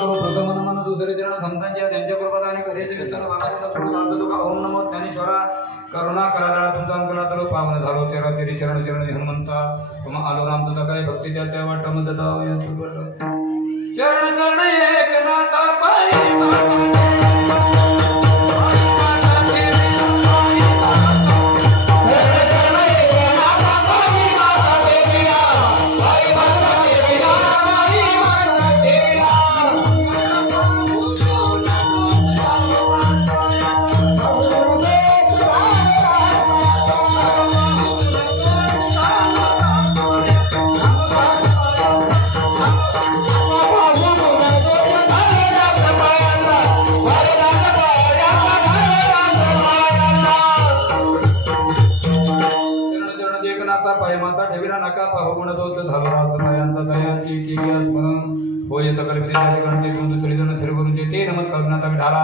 करो प्रथम मन दुसरे जण संतांच्या त्यांच्या प्रभाताने कधीच विस्तार बाबाची सत्पुरुष लाभतो का ओम नमो ज्ञानेश्वरा करुणा कराला तुमचा अंकुलातलो पावन झालो तेरा तेरी शरण शरण हनुमंता तुम्हा आलो राम तुझा काय भक्ती द्या त्या वाटम ददा शरण शरण एकनाथा पायी माता ठेवीला नका पाहू गुणदोत झालो राजमायांचा दयाची केली स्मरण होय सकल विद्यार्थी गणते बिंदू सरिजन सर्वरून जेते नमस्कार गुणाता विठाला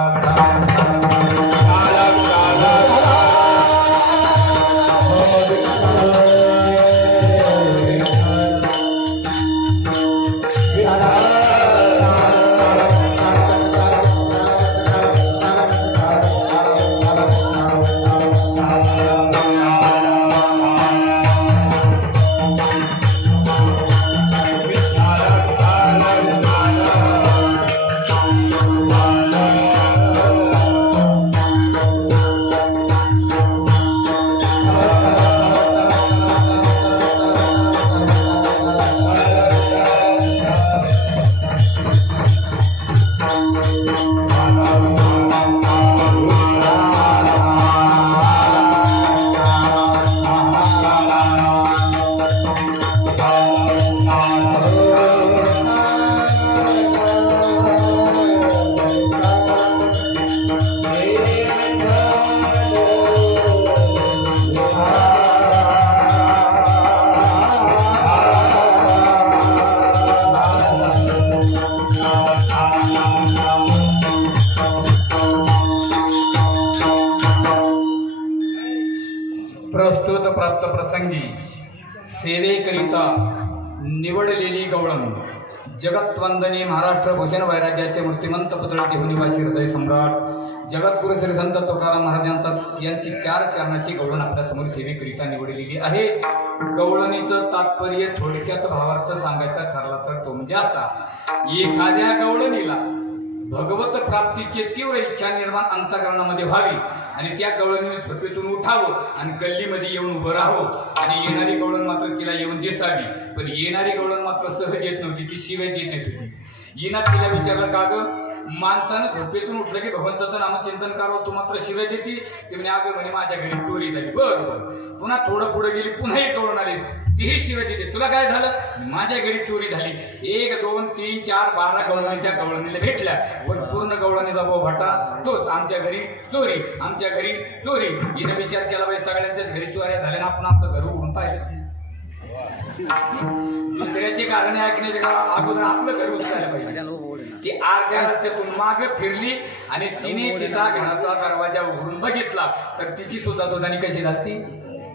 प्रस्तुत प्राप्त प्रसंगी सेवेकरिता निवडलेली गवळण जगतवंदनी महाराष्ट्र भूषण वैराग्याचे मूर्तिमंत पुतळे देहू निवासी हृदय सम्राट जगद्गुरु श्री संत तुकाराम महाराजांचा यांची 4 चरणाची गवळण आपल्या समोर सेवेकरिता निवडलेली आहे। गवळणीचं तात्पर्य थोडक्यात भावार्थ सांगायचा ठरला तर तो म्हणजे असा, एखाद्या गवळणीला भगवत प्राप्तीची तीव्र इच्छा निर्माण अंतःकरणामध्ये व्हावी आणि त्या गवळणीने झोपेतून उठावं आणि गल्लीमध्ये येऊन उभं राहावं आणि येणारी गवळण मात्र तिला येऊन दिसावी, पण येणारी गवळण मात्र सहज येत नव्हती, ती शिवाय देत येत होती। येणार तिला विचारलं का ग माणसानं झोपेतून उठलं की भगवंताचं नामचिंतन करावं, तू मात्र शिवाय देती? ते म्हणे अगं म्हणे माझ्या घरी चोरी झाली। बरोबर, पुन्हा थोडं पुढे गेली, पुन्हा एक गवळण आली, तीही शिवाय देते, तुला काय झालं? माझ्या घरी चोरी झाली। 1 2 3 4 12 गवळणीच्या गवळणीला भेटल्या, पण पूर्ण गवळणीचा बोभाटा तोच, आमच्या घरी चोरी, आमच्या घरी चोरी। हिने विचार केला बाई सगळ्यांच्याच घरी चोऱ्या झाल्या ना, आपण आपलं घर उघडून पाहिलं। दुसऱ्याचे कारण ऐकण्याच्या अगोदर आपलं घर उचलायला पाहिजे। ती अर्ध्या रस्त्यातून मागे फिरली आणि तिने तिचा घराचा दरवाजा उघडून बघितला तर तिची सुद्धा दोघांनी कशी झाली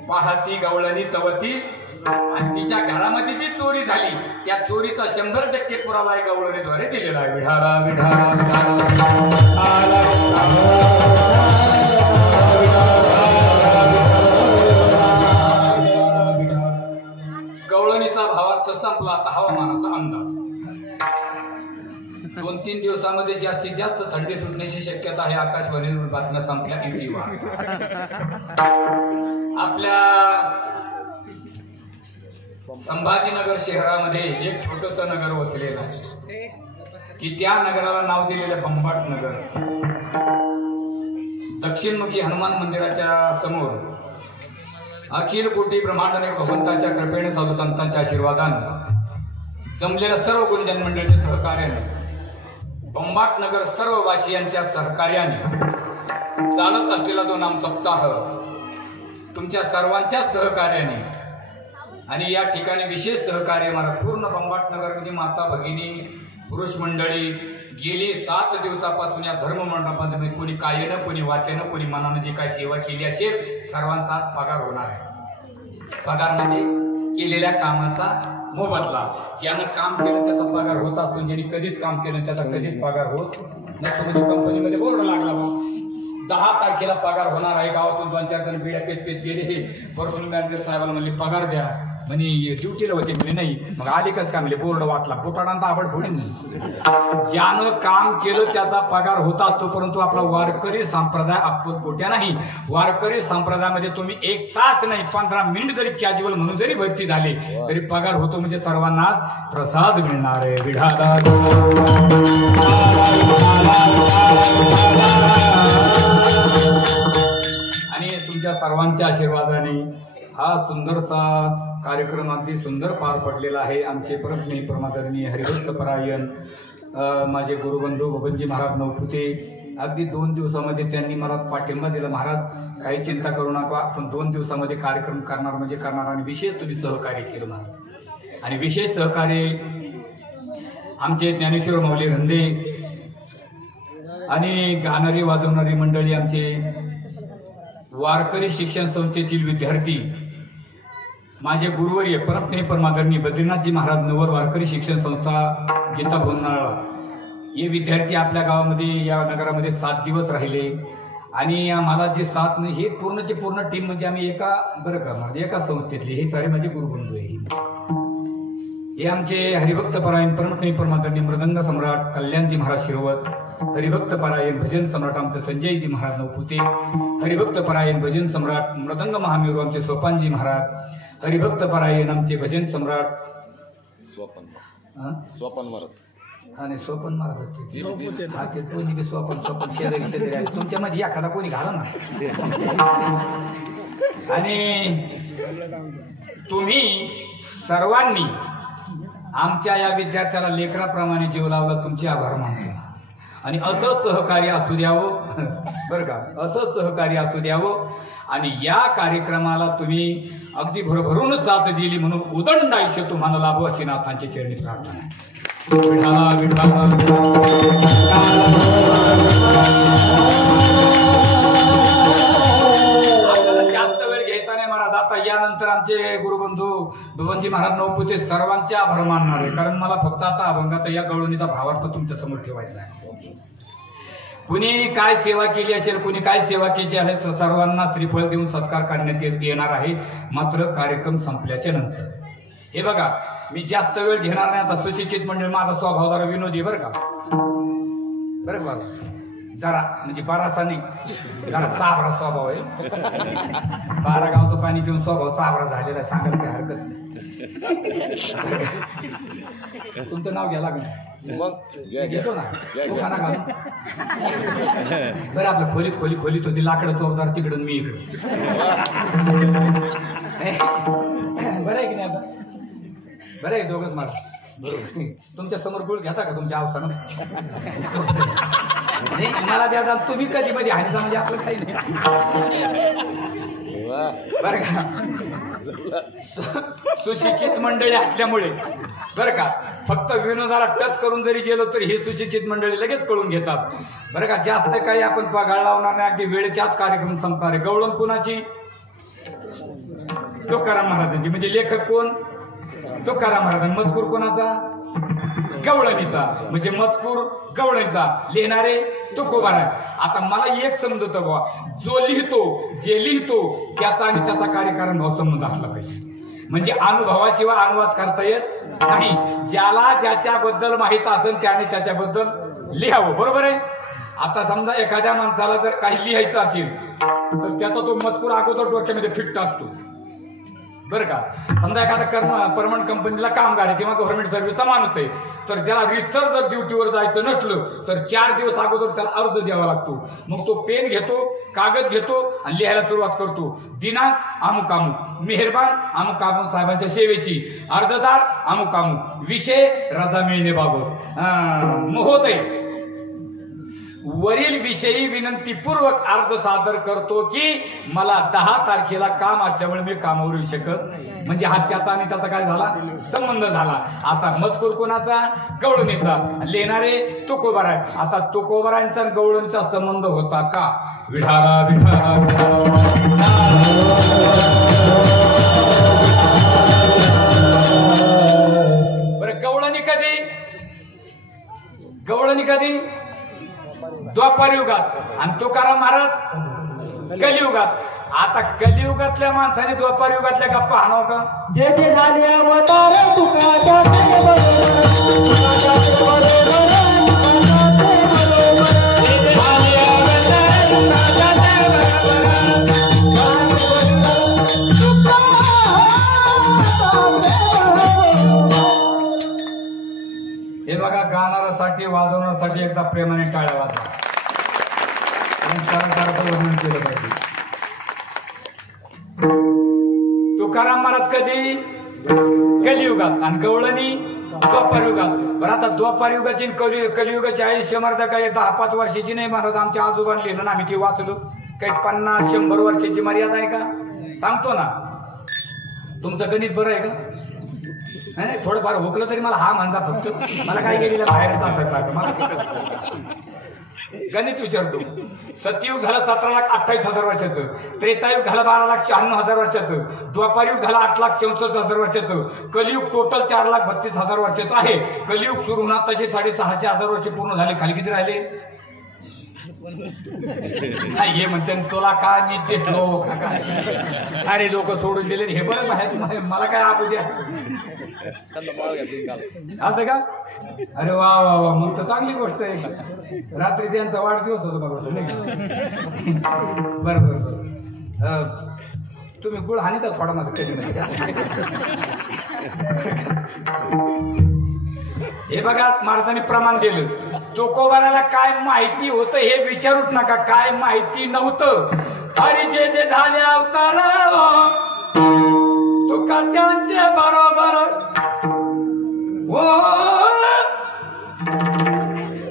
पाहती गवळणी तवती आणि तिच्या घरामध्ये जी चोरी झाली त्या चोरीचा 100% पुरावा गवळणीद्वारे दिलेला आहे। विढाला विढाला गवळणीचा भावार्थ संपला। आता हवामानाचा अंदाज 2-3 दिवसामध्ये जास्तीत जास्त थंडी सुटण्याची शक्यता आहे। आकाशवाणीवर बातम्या संपल्या की आपल्या संभाजीनगर शहरामध्ये एक छोटस नगर वसलेलं आहे की त्या नगराला नाव दिलेलं बंबाट नगर। दक्षिणमुखी हनुमान मंदिराच्या समोर अखिल कोटी ब्रह्मांड भगवंताच्या कृपेने साधू संतांच्या आशीर्वादाने जमलेल्या सर्व गुरुजन मंडळीच्या सहकार्याने बंबाट नगर सर्व वासियांच्या सहकार्याने चालत असलेला जो नाम सप्ताह तुमच्या सर्वांच्या सहकार्याने आणि या ठिकाणी विशेष सहकार्य मला पूर्ण बंबाट नगरमध्ये माता भगिनी पुरुष मंडळी गेली 7 दिवसापासून या धर्म मंडपामध्ये कोणी कायेनं कोणी वाचेनं कोणी मनानं जी काही सेवा केली असेल सर्वांचा पगार होणार आहे। पगार म्हणजे केलेल्या कामाचा मोबदला. ज्यानं काम केलं त्याचा पगार होत असतो, ज्यांनी कधीच काम केलं त्याचा कधीच पगार होत नसतो. म्हणजे कंपनीमध्ये बोर्ड लागला मग 10 तारखेला पगार होणार आहे. गावातून 2-4 जण बिड्या पेत गेले. पर्सनल मॅनेजर साहेबांना म्हणले पगार द्या, म्हणे ड्युटीला होते म्हणे. नाही, मग आले कसं काय म्हणले बोर्ड वाचला. बोटाडांचा आवड फोडीन. ज्यानं काम केलं त्याचा पगार होत असतो, परंतु आपला वारकरी संप्रदाय अक्कलकोट्या नाही. वारकरी संप्रदायामध्ये तुम्ही 1 तास नाही 15 मिनिट जरी कॅज्युअल म्हणून जरी भरती झाले तरी पगार होतो. म्हणजे सर्वांना प्रसाद मिळणार आहे. विढाला आणि तुमच्या सर्वांच्या आशीर्वादाने हा सुंदरसा कार्यक्रम अगदी सुंदर पार पडलेला आहे. आमचे परमस्नेही परमादरणीय हरिभक्त परायण माझे गुरुबंधू बबनजी महाराज नवपुते अगदी 2 दिवसामध्ये त्यांनी मला पाठिंबा दिला. महाराज काही चिंता करू नका, आपण 2 दिवसामध्ये कार्यक्रम करणार म्हणजे करणार. आणि विशेष तुम्ही सहकार्य केलं महाराज. आणि विशेष सहकार्य आमचे ज्ञानेश्वर माऊली रंदे आणि गाणारी वाजवणारी मंडळी, आमचे वारकरी शिक्षण संस्थेतील विद्यार्थी, माझे गुरुवर्य परमस्नेही परमादरणीय बद्रीनाथजी महाराज नवर वारकरी शिक्षण संस्था गीता भोनाळा, हे विद्यार्थी आपल्या गावामध्ये या नगरामध्ये 7 दिवस राहिले. आणि आम्हाला जे 7 हे पूर्णची पूर्ण टीम म्हणजे आम्ही एका संस्थेतले हे सारे माझे गुरुबंधू आहे. हे आमचे हरिभक्त परायण परमस्नेही परमादरणीय मृदंग सम्राट कल्याणजी महाराज शिरवत, हरिभक्त परायण भजन सम्राट आमचे संजयजी महाराज नवपुते, हरिभक्त परायण भजन सम्राट मृदंग महामेरू आमचे सोपानजी महाराज, हरिभक्त परायण आमचे भजन सम्राट स्वपन महाराज आणि स्वपन महाराज ते कोणी बी स्वपन शेजारी तुमच्यामध्ये एखादा कोणी घाला ना. आणि तुम्ही सर्वांनी आमच्या या विद्यार्थ्याला लेकराप्रमाणे जीव लावला, तुमचे आभार मानतो. आणि असंच सहकार्य असू द्यावं बरं का, असंच सहकार्य असू द्यावं. आणि या कार्यक्रमाला तुम्ही अगदी भरभरूनच साथ दिली म्हणून उदंड आयुष्य तुम्हाला लाभो अशी नाथांची चरणी प्रार्थना आहे. जास्त वेळ घ्यायचा नाही महाराज. आता यानंतर आमचे गुरुबंधू बबनजी महाराज नवपुते सर्वांचे आभार मानणार आहे. कारण मला फक्त आता अभंगाचा या गवळणीचा भावार्थ तुमच्या समोर ठेवायचा आहे. कुणी काय सेवा केली असेल, कुणी काय सेवा केली आहे, सर्वांना श्रीफळ देऊन सत्कार करण्यात येणार आहे, मात्र कार्यक्रम संपल्याच्या नंतर. हे बघा, मी जास्त वेळ घेणार नाही. आता सुशिक्षित मंडळ माझा स्वभाव जरा विनोदी बरं का, बरं का, जरा म्हणजे बरासा नाही, जरा चाबरा स्वभाव आहे. 12 गावचं पाणी पिऊन स्वभाव चाबरा झालेला आहे, सांगायला काही हरकत नाही. तुमचं नाव घ्या लागेल मग घेतो ना खाना घालून. बरं, आपलं खोलीत होती लाकडं चौदार तिकडून मी इकडं. बरं आहे की नाही? आता बरं आहे, दोघंच मला बरोबर. तुमच्या समोर गुळ घेता का तुमच्या अवसानं? नाही, मला द्या, तुम्ही कधी मध्ये हानी म्हणजे आपलं काही नाही बरं का. सुशिक्षित मंडळी असल्यामुळे बरं का, फक्त विनोदाला टच करून जरी गेलो तरी हे सुशिक्षित मंडळी लगेच कळून घेतात बरं का. जास्त काही आपण पगार लावणार नाही, अगदी वेळेच्या आत कार्यक्रम संपणार आहे. गवळण कुणाची? तुकाराम महाराजांची. म्हणजे लेखक कोण? तुकाराम महाराज. मजकूर कोणाचा? गवळणीचा. म्हणजे मजकूर गवळणीचा, लिहिणारे तुकोबाराय. आता मला एक समजत बा, जो लिहितो, जे लिहितो त्याचा आणि त्याचा कार्यकारण भाव संबंध असला पाहिजे. म्हणजे अनुभवाशिवाय अनुवाद करता येत नाही. ज्याला ज्याच्याबद्दल माहित असेल त्याने त्याच्याबद्दल लिहावं, बरोबर आहे. आता समजा एखाद्या माणसाला जर काही लिहायचं असेल तर त्याचा तो मजकूर अगोदर डोक्यामध्ये फिट असतो बरं का. समजा एखादा परमनंट कंपनीला कामगार आहे किंवा गव्हर्नमेंट सर्व्हिसचा माणूस आहे, तर त्याला रिसर जर ड्युटीवर जायचं नसलं तर 4 दिवस अगोदर त्याला अर्ज द्यावा लागतो. मग तो पेन घेतो, कागद घेतो आणि लिहायला सुरुवात करतो. दिनांक अमुक अमुक, मेहरबान अमुक अमुक साहेबांच्या सेवेची, अर्जदार अमुक अमुक, विषय रजा मिळण्याबाबत, महोदय वरील विषयी विनंतीपूर्वक अर्ज सादर करतो की मला 10 तारखेला काम असल्यामुळे मी कामावर येऊ शकत. म्हणजे हा त्याचा आणि त्याचा काय झाला? संबंध झाला. आता मजकूर कोणाचा? गवळणीचा. लिहिणारे तुकोबाराय. आता तुकोबारांचा गवळणीचा संबंध होता का? विढाला विढाला कधी द्वापार युगात आणि तुकाराम महाराज कलियुगात. आता कलियुगातल्या माणसाने द्वापार युगातल्या गप्पा हाणव का? जे जे झाले अवतार तुकाच्या हे बघा, गाणाऱ्यासाठी वाजवण्यासाठी एकदा प्रेमाने टाळ्या वाजवा. वर्णन केलं पाहिजे. तुकाराम महाराज कधी कलियुगात आणि गवळणी द्वापार युगात. बरं, आता द्वापार युगाची कलियुगाची आयुष्य मर्यादा काही 10-5 वर्षाची नाही महाराज. आमच्या आजोबांनी लिहिलं ना, आम्ही ती वाचलो. काही 50-100 वर्षाची मर्यादा आहे का? सांगतो ना. तुमचं गणित बरं आहे का? नाही, थोडंफार हुकलं तरी मला हा म्हणता फक्त. मला काय गेलेलं बाहेरच असायचं. मला गणित विचारतो. सतयुग झालं 17,28,000 वर्षाचं. त्रेतायुग झालं 12,96,000 वर्षाचं. द्वापारयुग झालं 8,64,000 वर्षाचं. कलियुग टोटल 4,32,000 वर्षाचं आहे. कलियुग सुरू होणार तसे 6,500 वर्ष पूर्ण झाले. खाली किती राहिले? नाही, हे म्हणते तुला काय मी देतो का काय? अरे लोक सोडून दिले हे बरं आहे. मला काय आपू द्या असं का? अरे वा वा वा, मग तर चांगली गोष्ट आहे. रात्री त्यांचा वाढदिवस होतो बरोबर नाही? बरं बरं बरं. तुम्ही गुळ हानी तर थोडा मध्ये कधी नाही. हे बघा, महाराजांनी प्रमाण दिलं. तुकोबाराला काय माहिती होतं हे विचारूच नका. काय माहिती नव्हतं. अरे जे जे झाले अवतार तुका त्यांचे बरोबर हो.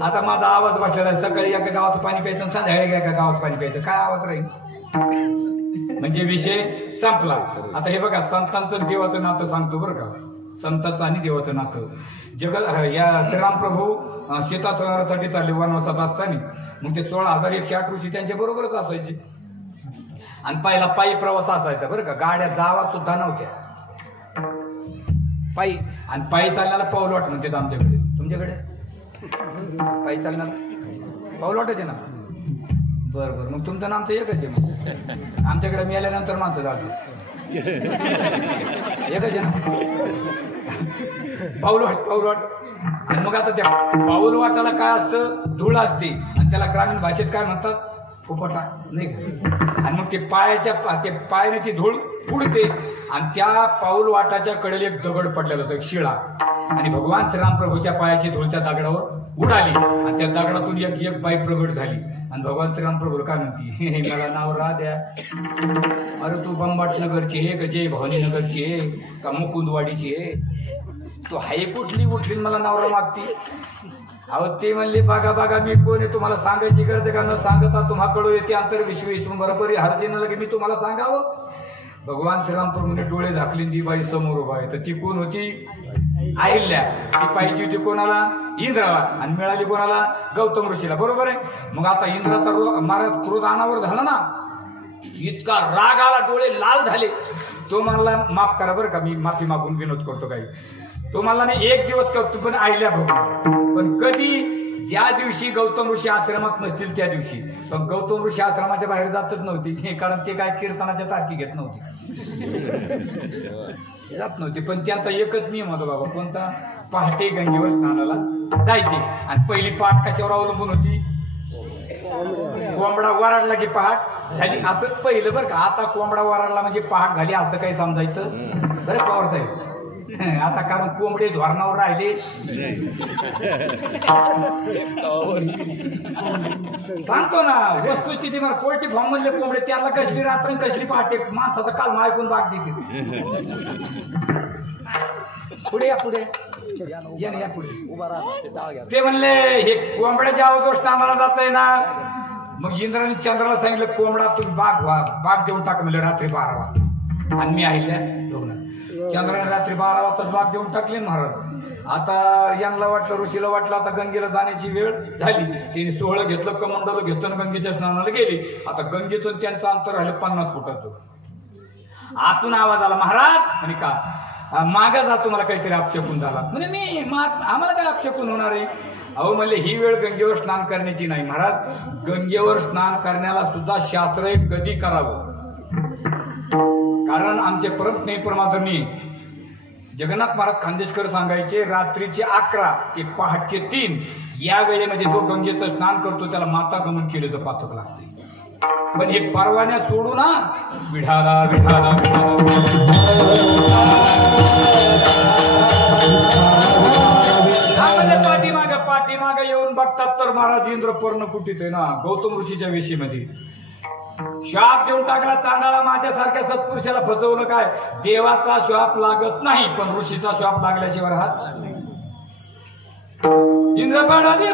आता माझा आवाज बसलेला आहे. सकाळी एका गावात पाणी प्यायचं, संध्याकाळी एका गावात पाणी प्यायचं. काय आवाज राहील? म्हणजे विषय संपला. आता हे बघा, संतांचं देवाचं नातं सांगतो बरं का. संतांचं आणि देवाचं नातं. या श्रीराम प्रभू शेतासाठी चालले वनवासात असताना. मग ते 16,108 ऋषी त्यांच्या बरोबरच असायचे. आणि पहिला पायी प्रवास असायचा बरं का. गाड्या जावा सुद्धा नव्हत्या. पायी. आणि पायी चालण्याला पाऊलवाट म्हणतात आमच्याकडे. तुमच्याकडे पायी चालण्याला पाऊलवाट आहे ना? बरं बरं, मग तुमचं नामचं एकच आहे. मग आमच्याकडे मिळाल्यानंतर माणसं जातात एकच आहे ना. पाऊलवाट. आणि मग आता त्या पाऊलवाटाला काय असतं? धूळ असते. आणि त्याला ग्रामीण भाषेत काय म्हणतात? फुफटा नाही. आणि मग ते पायाने ती धूळ पुढते. आणि त्या पाऊल वाटाच्या कडेला एक दगड पडलेला होता, एक शिळा. आणि भगवान श्रीरामप्रभूच्या पायाची धूळ त्या दगडावर उडाली. आणि त्या दगडातून एक बाई प्रगट झाली. आणि भगवान श्रीरामप्रभू काय म्हणती? मला नाव राध्या. अरे तू बंबाट नगरची आहे का जय भवानी नगरची आहे का मुकुंदवाडीची आहे? तू हाय कुठली उठली मला नवरा मागती? अहो ते म्हणले, बघा बघा मी कोण आहे तुम्हाला सांगायची गरज का? न सांगता तुम्हाकडे येते अंतर विश्व बरोबर हरजीनं लगे मी तुम्हाला सांगावं. भगवान श्रीरामप्रभूने डोळे झाकले. ती बाई समोर उभा आहे. तर ती कोण होती? अहिल्या. ती पाहिजे होती कोणाला? इंद्राला. आणि मिळाली कोणाला? गौतम ऋषीला. बरोबर आहे. मग आता इंद्राचा महाराज क्रोध अनावर झाला ना. इतका राग आला, डोळे लाल झाले. तो म्हणला, माफ करा बरं का, मी माफी मागून विनोद करतो काही. तो म्हणला नाही, एक दिवस करतो पण अहिल्या भगवान. पण कधी? ज्या दिवशी गौतम ऋषी आश्रमात नसतील त्या दिवशी. पण गौतम ऋषी आश्रमाच्या बाहेर जातच नव्हती. कारण ते काय कीर्तनाच्या तारखी घेत नव्हती, जात नव्हती. पण त्यांचा एकच नियम होता बाबा. कोणता? पहाटे गंगेवर स्नानाला जायचे. आणि पहिली पहाट कशावर अवलंबून होती? कोंबडा वराडला की पहाट झाली असं पहिलं बरं का. आता कोंबडा वराडला म्हणजे पहाट झाली असं काही समजायचं बरं पवार साहेब. आता कारण कोंबडे धोरणावर राहिले. सांगतो ना वस्तुस्थिती. मला पोल्ट्री फार्म मधले कोंबडे त्यांना कसली रात्र कसली पहाटे माणसाचा काल ऐकून बाग देतील. पुढे या, पुढे या पुढे. ते म्हणले हे कोंबड्याच्या अवदोष नामाला जात आहे ना. मग इंद्राने चंद्राला सांगितलं, कोंबडा तुम्ही बाग देऊन टाका म्हणजे रात्री 12 वाजता. आणि मी अहिल्या दोन. चंद्राने रात्री 12 वाजता बाग देऊन टाकले महाराज. आता यांना वाटलं, ऋषीला वाटलं आता गंगेला जाण्याची वेळ झाली. तिने 16 घेतलं, कमंडल घेतलं आणि गंगेच्या स्नानाला गेली. आता गंगेतून त्यांचं अंतर राहिलं 50 फुटाचं. आतून आवाज आला, महाराज. आणि का? मागा जा तुम्हाला काहीतरी अपशकून झाला. म्हणजे मी आम्हाला काय अपशकून होणार आहे? अहो म्हणले ही वेळ गंगेवर स्नान करण्याची नाही महाराज. गंगेवर स्नान करण्याला सुद्धा शास्त्र आहे कधी करावं. कारण आमचे परमस्नेही परमादरणी जगन्नाथ महाराज खानदेशकर सांगायचे रात्रीचे 11 ते पहाटचे 3 या वेळेमध्ये जो गंगेचं स्नान करतो त्याला माता गमन केलं तर पातक लागते. पण हे परवान्या सोडू ना विढाला विढाला पाठीमाग येऊन बघतात तर महाराज इंद्र पर्ण कुटीत आहे ना गौतम ऋषीच्या वेशीमध्ये. श्वाप देऊन टाकला तांडाला. माझ्यासारख्या सत्पुरुषाला फसवलं काय? देवाचा श्वाप लागत नाही पण ऋषीचा श्वाप लागल्याशिवाय राहत नाही. इंद्र पडाली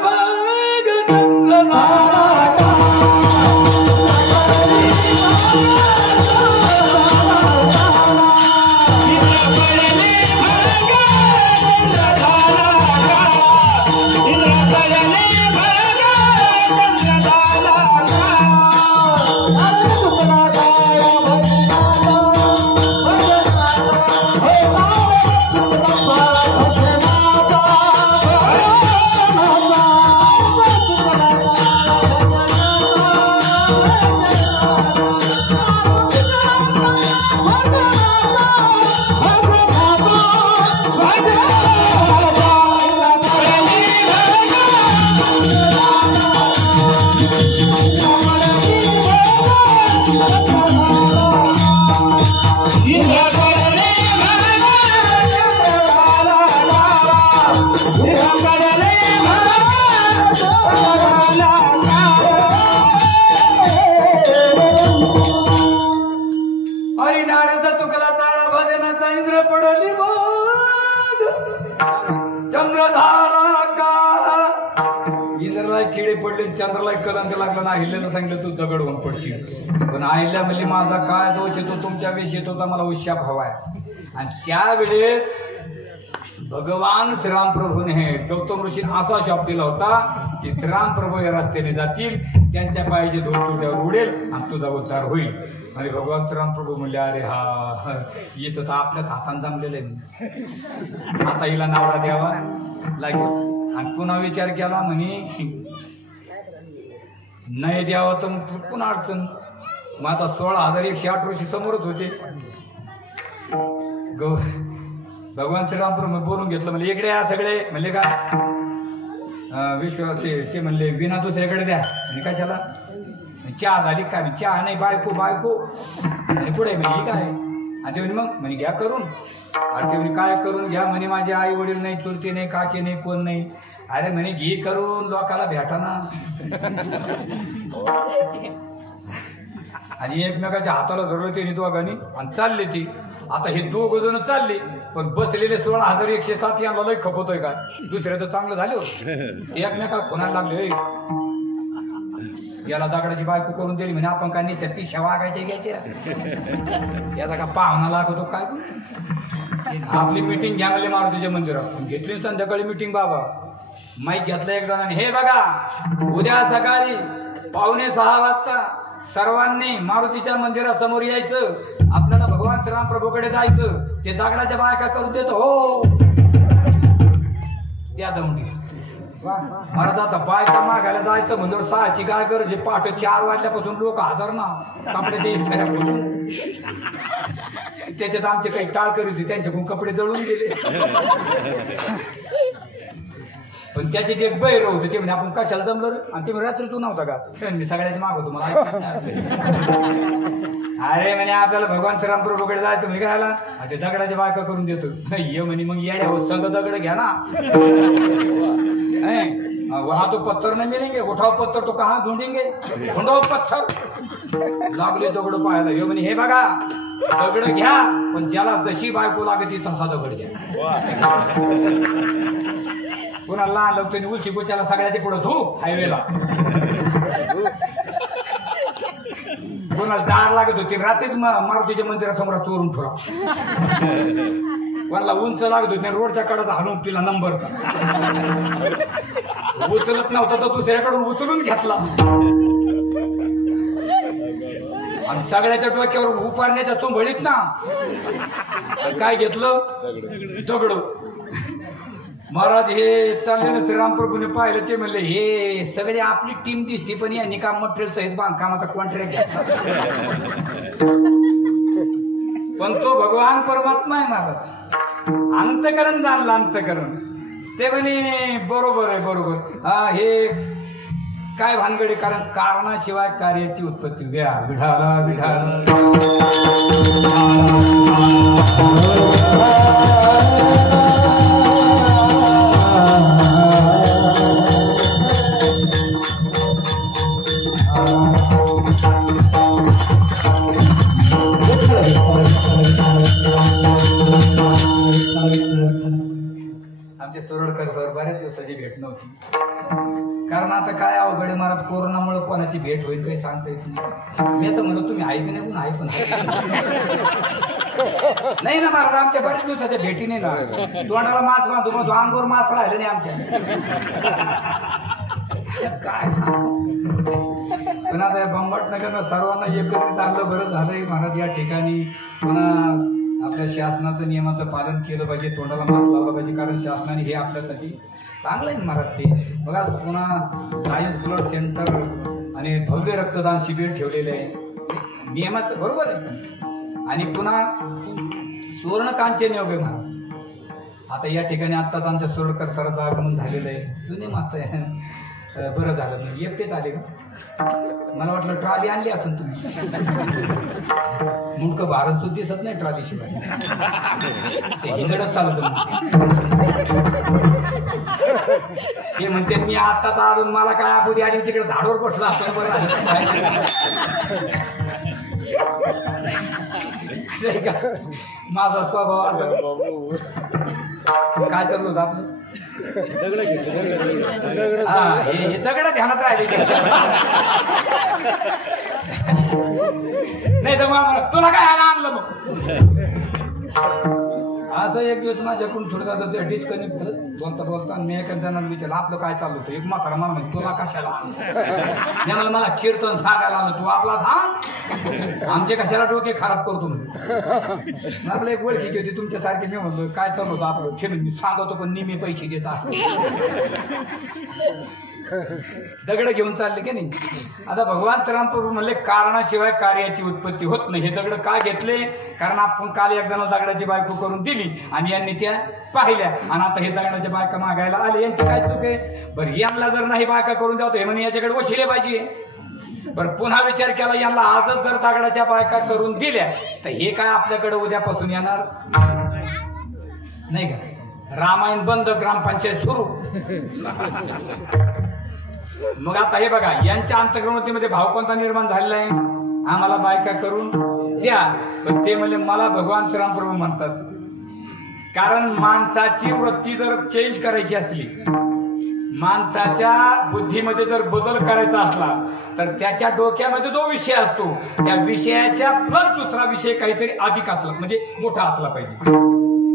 किडे पडले. चंद्राला कलंक लागला ना. अहिल्यानं सांगितलं तू दगड होऊन पडशील. पण अहिल्या म्हणली माझा काय दोष येतो तुमच्या वेश येतो तर मला उशाप हवाय. आणि त्या वेळेत भगवान श्रीरामप्रभूने गौतम ऋषी असा शाप दिला होता की श्रीरामप्रभू या रस्त्याने जातील त्यांच्या पायाचे दोन तुझ्यावर उडेल आणि तुझा उद्धार होईल. आणि भगवान श्रीरामप्रभू म्हणले अरे हा येतं तर आपल्याच हाताने जमलेलं आहे. आता हिला नवरा द्यावा लागेल. आणि पुन्हा विचार केला म्हणे नाही द्यावं तर मग पुन्हा अडचण. मग आता 16,108 ऋषी समोरच होते. भगवान श्रीरामप्रभू बोलून घेतलं म्हणजे इकडे या सगळे म्हणले का विश्व ते म्हणले विना दुसऱ्याकडे द्या. आणि कशाला चहा झाली का? चहा नाही बायको बायको आणि पुढे म्हणजे काय? आणि ते म्हणे मग म्हणे घ्या करून. अरे ते म्हणे काय करून घ्या? म्हणे माझे आई वडील नाही चुलते नाही काके नाही कोण नाही. अरे म्हणे घे करून लोकाला भेटा ना. आणि एकमेकाच्या हाताला धरलं ते दोघांनी आणि चालले ती. आता हे 2 जण चालले पण बसलेले 16,107 यांना लय खपवतोय काय? दुसऱ्या तर चांगलं झालं एकमेकाला खोनायला लागले. याला दगडाची बायको करून दिली म्हणे आपण काय नाही पिशा वागायच्या घ्यायच्या. याचा का पाहुणा लागतो काय? आपली मिटिंग घ्या म्हणले मारुतीच्या मंदिरात. घेतली संध्याकाळी मिटिंग. बाबा माईक घेतलं एक जणांनी. हे बघा उद्या सकाळी 5:45 वाजता सर्वांनी मारुतीच्या मंदिरासमोर यायचं. आपल्याला भगवान श्रीरामप्रभूकडे जायचं. ते दगडाच्या बायका करून देतो हो त्या दौंडी. महाराज आता बायका मागायला जायचं म्हणजे 6ची काय गरज? पहाटे 4 वाजल्यापासून लोक हजर ना कपड्याच्या इस्त्र्या करून. त्याच्यात आमचे काही टाळकरी होते त्यांच्याकडून कपडे जळून गेले. पण त्याचे जे बैर होते ते म्हणे आपण कशाला जमलं. आणि ते रात्री तू नव्हता का? मी सगळ्याच मागवतो मला. अरे म्हणे आपल्याला भगवान श्रीरामप्रभूकडे जायचं म्हणजे काय आला ते दगडाच्या बायका करून देतो. ये म्हणे मग येड्या हो संग दगड घ्या ना. वहां तो पत्थर नहीं मिलेंगे, उठाओ पत्थर तो कहाँ ढूंढेंगे, ढूंढो पत्थर. लागले दगड पाहायला. हे म्हणे हे बघा दगड घ्या पण ज्याला जशी बायको लागते तसा दगड घ्या. पुन्हा लहान लोक त्यांनी उलशी गोच्याला सगळ्याच्या पुढे धू हायवेला. कोणाला दार लागत होती रात्रीच मारुतीच्या मंदिरासमोर चोरून ठेवा. कोणाला उंच लागत होती रोडच्या कडाचा हाणून तिला नंबर उचलत नव्हता तर दुसऱ्याकडून उचलून घेतला. आणि सगळ्याच्या डोक्यावर उपारण्याच्या चोंबळीत ना काय घेतलं दगड. महाराज हे चालले ना श्रीरामप्रभूने पाहिलं ते म्हणले हे सगळे आपली टीम दिसते पण यांनी काम मटेरियल सहित बांधकामाचा कॉन्ट्रॅक्ट घेतला. पण तो भगवान परमात्मा आहे महाराज, अंतकरण जाणलं अंतकरण. ते म्हणे बरोबर आहे बरोबर. हे काय भानगडी, कारण कारणाशिवाय कार्याची उत्पत्ती. विढाला विढाला आमच्या सुरडकर सर बऱ्याच दिवसाची भेट नव्हती. कारण आता काय अवघड महाराज, कोरोनामुळे कोणाची भेट होईल काही सांगता येत नाही. मी आता म्हणतो तुम्ही ऐक नाही, आहे पण नाही ना महाराज, आमच्या बऱ्याच दिवसाच्या भेटी नाही ना. तोंडाला मास बांधू मग अंगावर मास राहिलं नाही आमच्या. काय सांग पण आता बंबाटनगर सर्वांना एकत्रित चांगलं बरं झालंय महाराज. या ठिकाणी पुन्हा आपल्या शासनाचं नियमाचं पालन केलं पाहिजे, तोंडाला मास्क लावला पाहिजे, कारण शासनाने हे आपल्यासाठी चांगलं आहे महाराज. ते बघा पुन्हा सायन्स ब्लड सेंटर आणि भव्य रक्तदान शिबिर ठेवलेले आहे, नियमाचं बरोबर आहे. आणि पुन्हा सुवर्णकांचे नियोग आहे महाराज. आता या ठिकाणी आत्ताच आमच्या सुरडकर सरांचं आगमन झालेलं आहे. जुने मस्त आहे, बरं झालं. नाही एकटेच आले का? मला वाटलं ट्रॉली आणली असून तुम्ही. मुंडक भारत सुद्धा दिसत नाही ट्रॉली शिवाय, ते हिंदडच चालत. ते म्हणते मी आत्ताच आलो, मला काय आपुदी आली तिकडे झाडवर बसला असतो बरं. माझा स्वभाव काय करलो होतं आपलं हे दगड ध्यानात राहिले. नाही तर मग तुला काय आणलं मग असं एक दिवस माझ्याकडून थोडं डिस्कनेक्ट झालं बोलता बोलता. मी एका जणांना विचारलं आपलं काय चालू होतं. एक म्हातारा मला म्हणतो तुला कशाला आणलं, मला कीर्तन सांगायला आलं, तू आपला सांग, आमचे कशाला डोके खराब करतो म्हणून. आपलं एक ओळखीची होती तुमच्यासारखी. मी म्हणलो काय चालू होतं आपलं, ठेवून मी सांगतो पण निम्मे पैसे देत असतो. दगड घेऊन चालले की नाही. आता भगवान श्रीरामप्रभू म्हणले कारणाशिवाय कार्याची उत्पत्ती होत नाही. हे दगड का घेतले, कारण आपण काल एकदा दगडाची बायको करून दिली आणि यांनी त्या पाहिल्या आणि आता हे दगडाच्या बायका मागायला आले. यांची काय चूक आहे बरं. यांना जर नाही बायका करून द्यावतो हे म्हणे याच्याकडे वशिले पाहिजे. बरं पुन्हा विचार केला यांना आजच जर दगडाच्या बायका करून दिल्या तर हे काय आपल्याकडे उद्यापासून येणार नाही का. रामायण बंद, ग्रामपंचायत सुरू. मग आता हे बघा यांच्या अंतर्गतीमध्ये भाव कोणता निर्माण झालेला आहे, आम्हाला बायका करून द्या. पण ते म्हणजे मला भगवान श्रीरामप्रभू म्हणतात, कारण माणसाची वृत्ती जर चेंज करायची असली, माणसाच्या बुद्धीमध्ये जर बदल करायचा असला तर त्याच्या डोक्यामध्ये जो विषय असतो त्या विषयाच्या प्लस दुसरा विषय काहीतरी अधिक असला म्हणजे मोठा असला पाहिजे.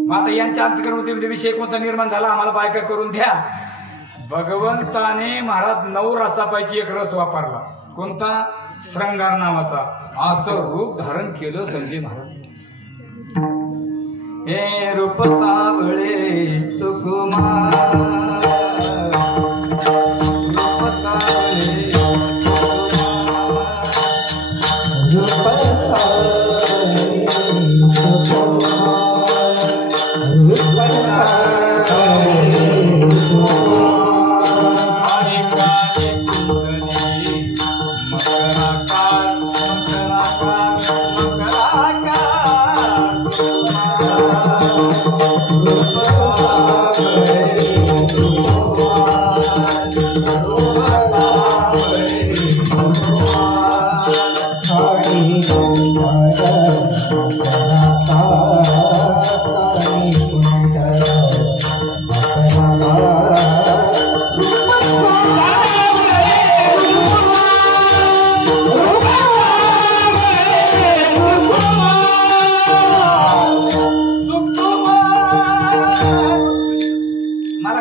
मग आता यांच्या अंतर्गतीमध्ये विषय कोणता निर्माण झाला, आम्हाला बायका करून द्या. भगवंताने महाराज 9 रसापैकी एक रस वापरला, कोणता, श्रंगार नावाचा. असं रूप धारण केलं संजय महाराज. हे रूप सावळे सुकुमार, रूप सावळे Thank you.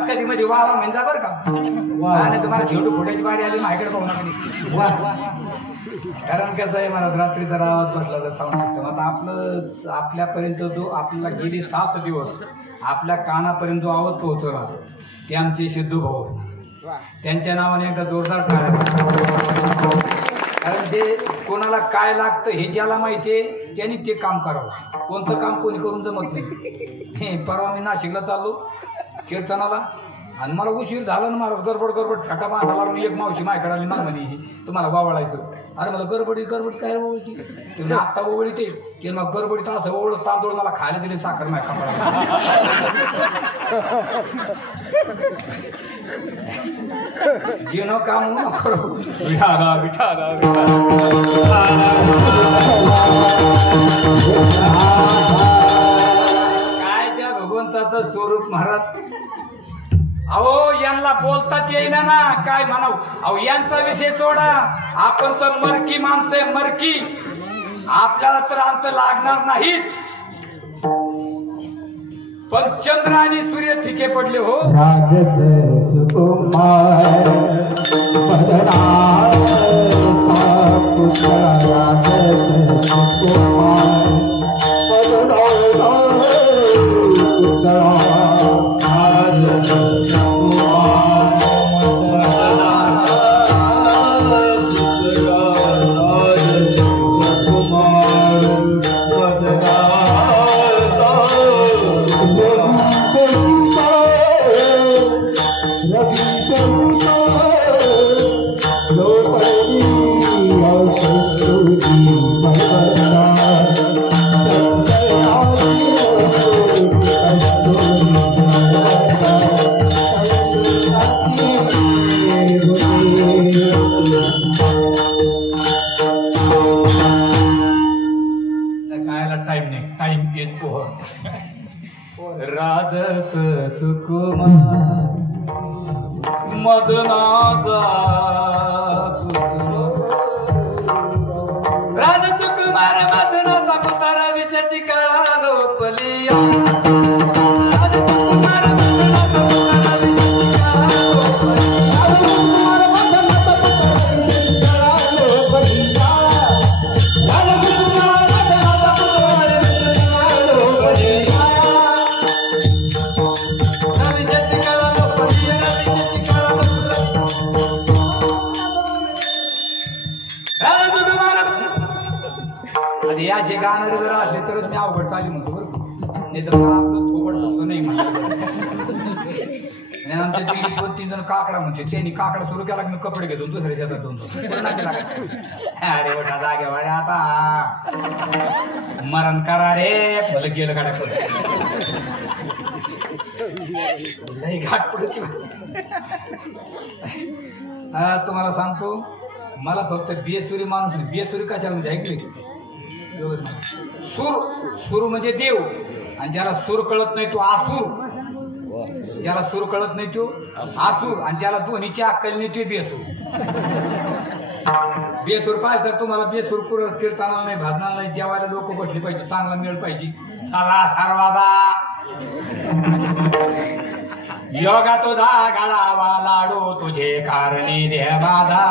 कधी मध्ये वा म्हणजे बरं का आणि तुम्हाला झेंडू फुटायची बारी आली माझ्याकडे पाहू नका वा कारण कसं आहे मला रात्री जर आवाज बसला तर साऊंड सिस्टम आता आपलं आपल्यापर्यंत जो आपल्याला गेली 7 दिवस आपल्या कानापर्यंत जो आवाज पोहोचवला ते आमचे सिद्धू भाऊ त्यांच्या नावाने एकदा जोरदार टाळ्या कारण ते कोणाला काय लागतं हे ज्याला माहितीये त्यांनी ते काम करावं कोणतं काम कोणी करून जमत नाही परवा मी नाशिकला चाललो कीर्तनाला आणि मला उशीर झाला ना मला गडबड फाटा बांधाला मी एक मावशी माझ्याकडे आली मला म्हणे तुम्हाला वावळायचं अरे मला गडबडी काय ओवळती ते आत्ता ओवळी ते मग गडबडीत असं ओवळ तांदूळ मला खायला दिले साखर माझ्या कपाळाला जेनो काम नको विठाला विठाला काय त्या भगवंताचं स्वरूप महाराज अहो यांना बोलताच येईना ना काय म्हणाव अहो यांचा विषय तोडा आपण तर मरकी माणसं आहे मरकी आपल्याला तर अंत लागणार नाहीत पण चंद्र आणि सूर्य फिके पडले हो राजस सुकुमार राजस सुकुमार मदनाचा राज सुकुमार मदनाचा पुतारा विषयाची कळा लोपली राज सुकुमार मदनाचा पुतारा विषयाची असे गाणारे जर असले तरच मी अवघड चाली म्हणतो बरं नाही तर आपलं थोबड म्हणतो नाही म्हणतो आमच्या तिथे 2-3 जण काकडा म्हणते त्यांनी काकडा सुरू केला की मी कपडे घेतो दुसऱ्या शेतात दोन अरे मोठा जागेवर आता मरण करा रे मला गेलं गाड्या नाही घाट पडत तुम्हाला सांगतो मला फक्त बेसुरी माणूस बेसुरी कशाला म्हणजे ऐकली सूर म्हणजे देव आणि ज्याला सूर कळत नाही तो आसूर ज्याला सूर कळत नाही तो आसूर आणि ज्याला दोन्हीची अक्कल नाही तो बेसूर पाहिजे तर तुम्हाला बेसूर कीर्तनाला नाही भाजनाला नाही जेवायला लोक बसले पाहिजे चांगला मिळ पाहिजे चला सर्वादा योगा तुझा गाडावा लाडू तुझे कारणी देवादा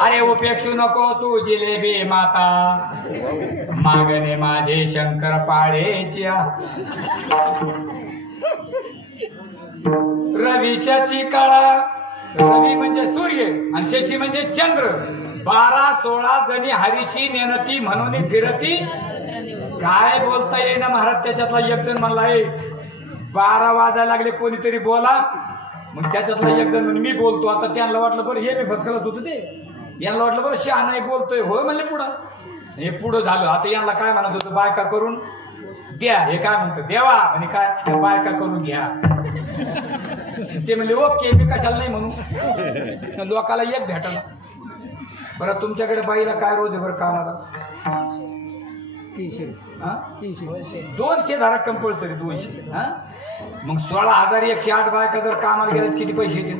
अरे उपेक्षू नको तू जिलेबी माता मागणे माझे शंकर पाळेच्या रविशाची कळा रवी म्हणजे सूर्य आणि शशी म्हणजे चंद्र 12-16 जणी हरीशी नेनती म्हणून फिरती काय बोलता येईना महाराज त्याच्यातला एक जण म्हणला 12 वाजायला लागले कोणीतरी बोला मग त्याच्यातला एक जण मी बोलतो आता त्यांना वाटलं बरं हे मी फसकलत होतं ते यांना वाटलं बरं शहाणा बोलतोय होय म्हणले पुढं हे पुढं झालं आता यांना काय म्हणत होतं बायका करून द्या हे काय म्हणतो देवा आणि काय बायका करून घ्या ते म्हणले ओके मी कशाला नाही म्हणू लोकाला एक भेटला बरं तुमच्याकडे बाईला काय रोज आहे बरं कामाला 200 धरा कंपल्सरी 200 मग 16,108 बायका जर कामाला गेल्यात किती पैसे येतील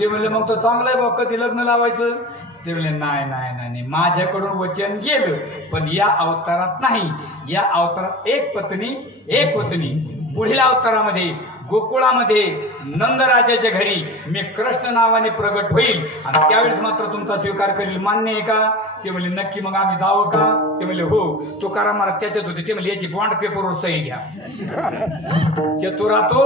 ते म्हणले मग तर चांगलं आहे बा कधी लग्न लावायचं ते म्हणले नाही नाही नाही, माझ्याकडून वचन गेलं, पण या अवतारात नाही. या अवतारात एक पत्नी एक वतनी. पुढील अवतारामध्ये गोकुळामध्ये नंदराजाच्या घरी मी कृष्ण नावाने प्रगट होईल आणि त्यावेळेस मात्र तुमचा स्वीकार करील. मान्य आहे का? ते म्हणले नक्की. मग आम्ही जावं का? ते म्हणले हो. तुकाराम महाराज त्याच्यात होते. ते म्हणले याची बॉन्ड पेपरवर सही घ्या. चतुरा तो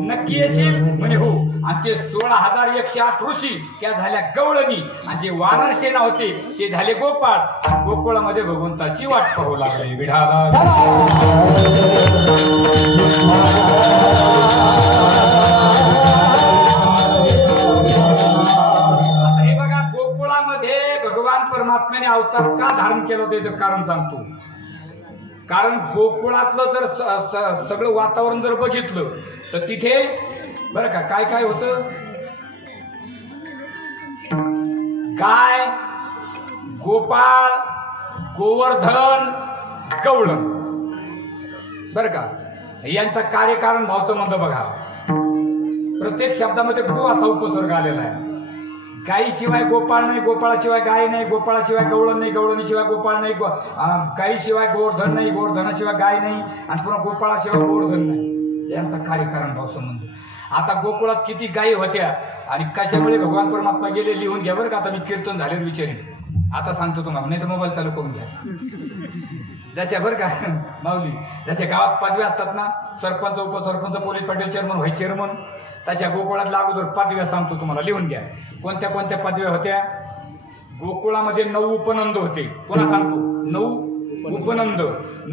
नक्की येशील म्हणे हो. आणि ते 16,108 ऋषी त्या झाल्या गवळणी आणि जे वानर सेना होते ते झाले गोपाळ. आणि गोकुळामध्ये भगवंताची वाट पाहू लागले. विढाला हे बघा, गोकुळामध्ये भगवान परमात्म्याने अवतार का धारण केलं होतं याचं कारण सांगतो. कारण गोकुळातलं जर सगळं वातावरण जर बघितलं तर तिथे बरं का काय काय होतं. गाय, गोपाळ, गोवर्धन, गवळण बरं का, यांचा कार्यकारण भावसंबंध बघा. प्रत्येक शब्दामध्ये गो असा उपसर्ग आलेला आहे. गायीशिवाय गोपाळ नाही, गोपाळाशिवाय गाय नाही, गोपाळाशिवाय गवळण नाही, गवळणीशिवाय गोपाळ नाही, गायीशिवाय गोवर्धन नाही, गोवर्धनाशिवाय गाय नाही, आणि पुन्हा गोपाळाशिवाय गोवर्धन नाही. यांचा कार्यकारण भावसंबंध. आता गोकुळात किती गायी होत्या आणि कशामुळे भगवान परमात्मा गेले लिहून घ्या बरं का. आता मी कीर्तन झाले विचारेन, आता सांगतो तुम्हाला, नाही तर मोबाईल चालू करून घ्या. जशा बरं का माऊली, जशा गावात पदव्या असतात ना, sarpanch, upsarpanch, police patil, chairman, vice chairman, तशा गोकुळातल्या अगोदर पदव्या सांगतो तुम्हाला, लिहून घ्या. कोणत्या कोणत्या पदव्या होत्या. गोकुळामध्ये 9 उपनंद होते. पुन्हा सांगतो 9 उपनंद,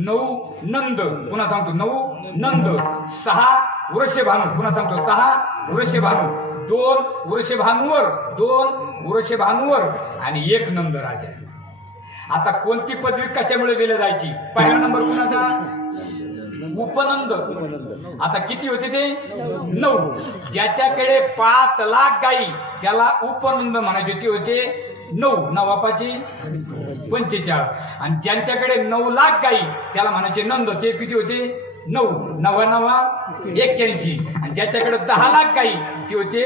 9 नंद, पुन्हा सांगतो 9 नंद, 6 वृषभानू, पुन्हा सांगतो 6 वृषभानू, 2 वृषभानूवर, 2 वृषभानूवर आणि 1 नंद राजा. आता कोणती पदवी कशामुळे दिली जायची? पहिला नंबर कुणाचा? उपनंद. आता किती होते ते? 9. ज्याच्याकडे 5 लाख गायी त्याला उपनंद म्हणायचे, ते होते 9. 9 45. आणि ज्यांच्याकडे 9 लाख गायी त्याला म्हणायचे नंद, ते किती होते? 9. 9 9 81. आणि ज्याच्याकडे 10 लाख गायी ते होते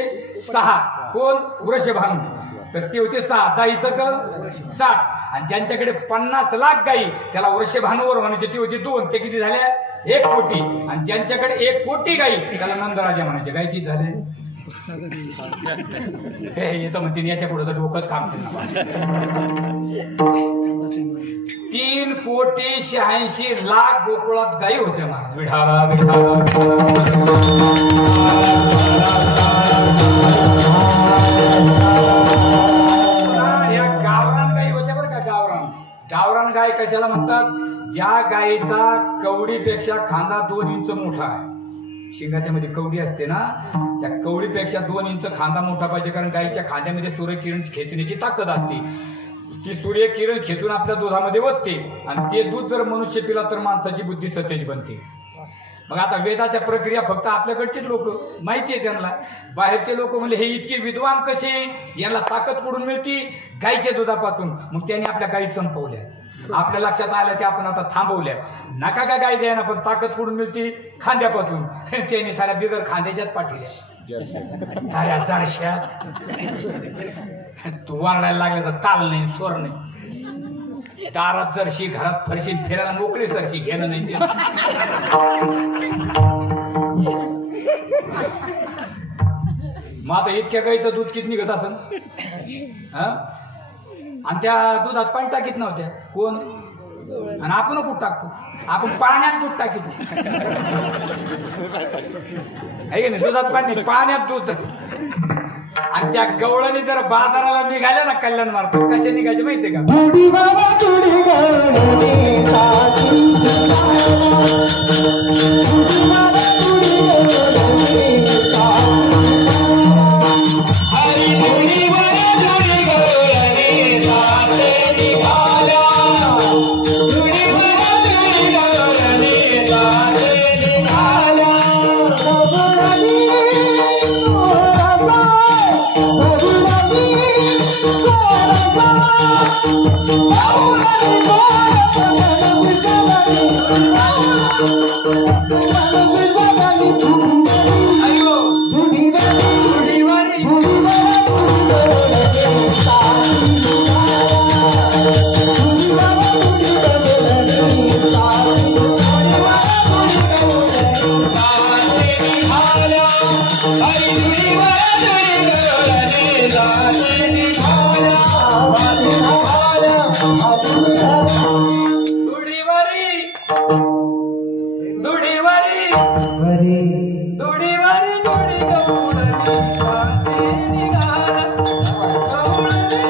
6. कोण? वृषभानू. तर ते होते 6. 10 60. आणि ज्यांच्याकडे 50 लाख गायी त्याला वृषभानूवर म्हणायचे, ते होते 2. ते किती झाले? 1 कोटी. आणि ज्यांच्याकडे 1 कोटी गायी त्याला नंदराजा म्हणायचे. गायी किती झाले? हे येतं म्हणते याच्या पुढे तर डोकंच काम केलं. 3,86,00,000 गोकुळात गायी होत्या. महाराज विठाला या गावरान गायी होत्या बरं का. गावरान गाय कशाला म्हणतात? ज्या गायीचा कवडीपेक्षा खांदा 2 इंच मोठा आहे. शिंगाच्या मध्ये कवडी असते ना, त्या कवडीपेक्षा 2 इंच खांदा मोठा पाहिजे. कारण गायीच्या खांद्यामध्ये सूर्यकिरण खेचण्याची ताकद असते. ती सूर्यकिरण खेचून आपल्या दुधामध्ये ओतते आणि ते दूध जर मनुष्य पिला तर माणसाची बुद्धी सतेज बनते. मग आता वेदाच्या प्रक्रिया फक्त आपल्याकडचे लोक माहिती आहे त्यांना. बाहेरचे लोक म्हणजे हे इतके विद्वान कसे, यांना ताकद कुठून मिळते? गायीच्या दुधापासून. मग त्यांनी आपल्या गायी संपवल्या. आपल्या लक्षात आलं की आपण आता थांबवल्या. नका का गाय द्यायला, पण ताकद कुठून मिळते? खांद्यापासून. त्यांनी साऱ्या बिगर खांद्याच्याच पाठवल्या, साऱ्या जरश्यात. तू वारडायला लागला तर ताल नाही, स्वर नाही. दारात जरशी, घरात फरशी, फिरायला मोकळी सरशी, घेणं नाही. मग आता इतक्या गाईचं दूध किती निघत असेल? आणि त्या दुधात पाणी टाकीत नव्हत्या कोण? आणि आपण कुठं टाकतो? आपण पाण्यात दूध टाकीत आहे नाही. दुधात पाणी, पाण्यात दूध. आणि त्या गवळणी जर बाजाराला निघाल्या ना कल्याण मार्फत, कसे निघायचे माहितीये का? अयो दुडीवारी वरी दुडीवारी दुडी गवळणी कांदे निघाला गवळणी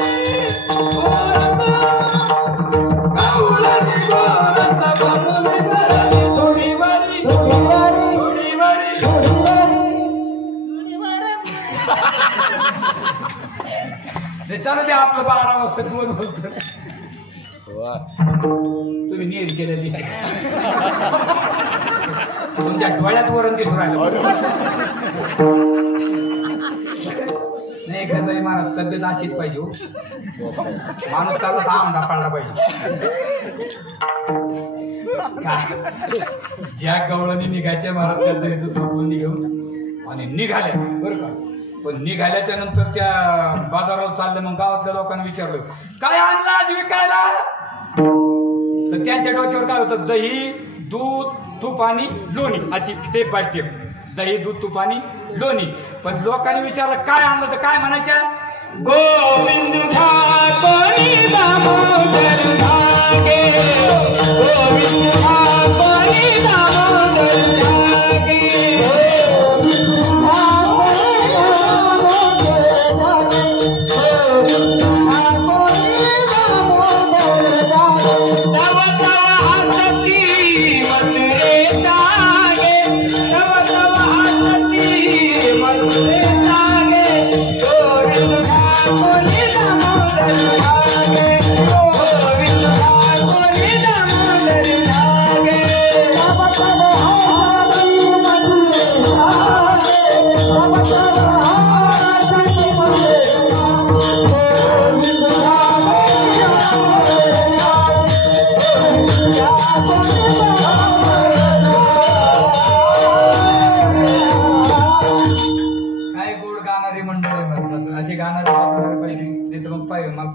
गोरत बनून घराली दुडीवारी दुडीवारी दुडीवारी ते चालू दे आपलं 12 वाजता तुम्हाला बोलतो तुम्ही नीट केलेली तुमच्या डोळ्यात वरून दिसून राहिलं नाही कसं मला तब्येत अशीच पाहिजे हो. माणूस चालला तर आमदा पाडला पाहिजे काय ज्या गवळणी निघायच्या महाराज त्या तरी तो तोडून घेऊन आणि निघाल्या बरं का पण निघाल्याच्या नंतर त्या बाजारावर चाललं मग गावातल्या लोकांनी विचारलं काय आणलं आज विकायला तर त्यांच्या डोक्यावर काय होतं दही दूध तूप आणि लोणी अशी स्टेप बाय स्टेप दही दूध तूप आणि लोणी पण लोकांनी विचारलं काय आणलं तर काय म्हणायच्या गोविंद ठाकरी दामोदर ठाके गोविंद ठाकरी दामोदर ठाके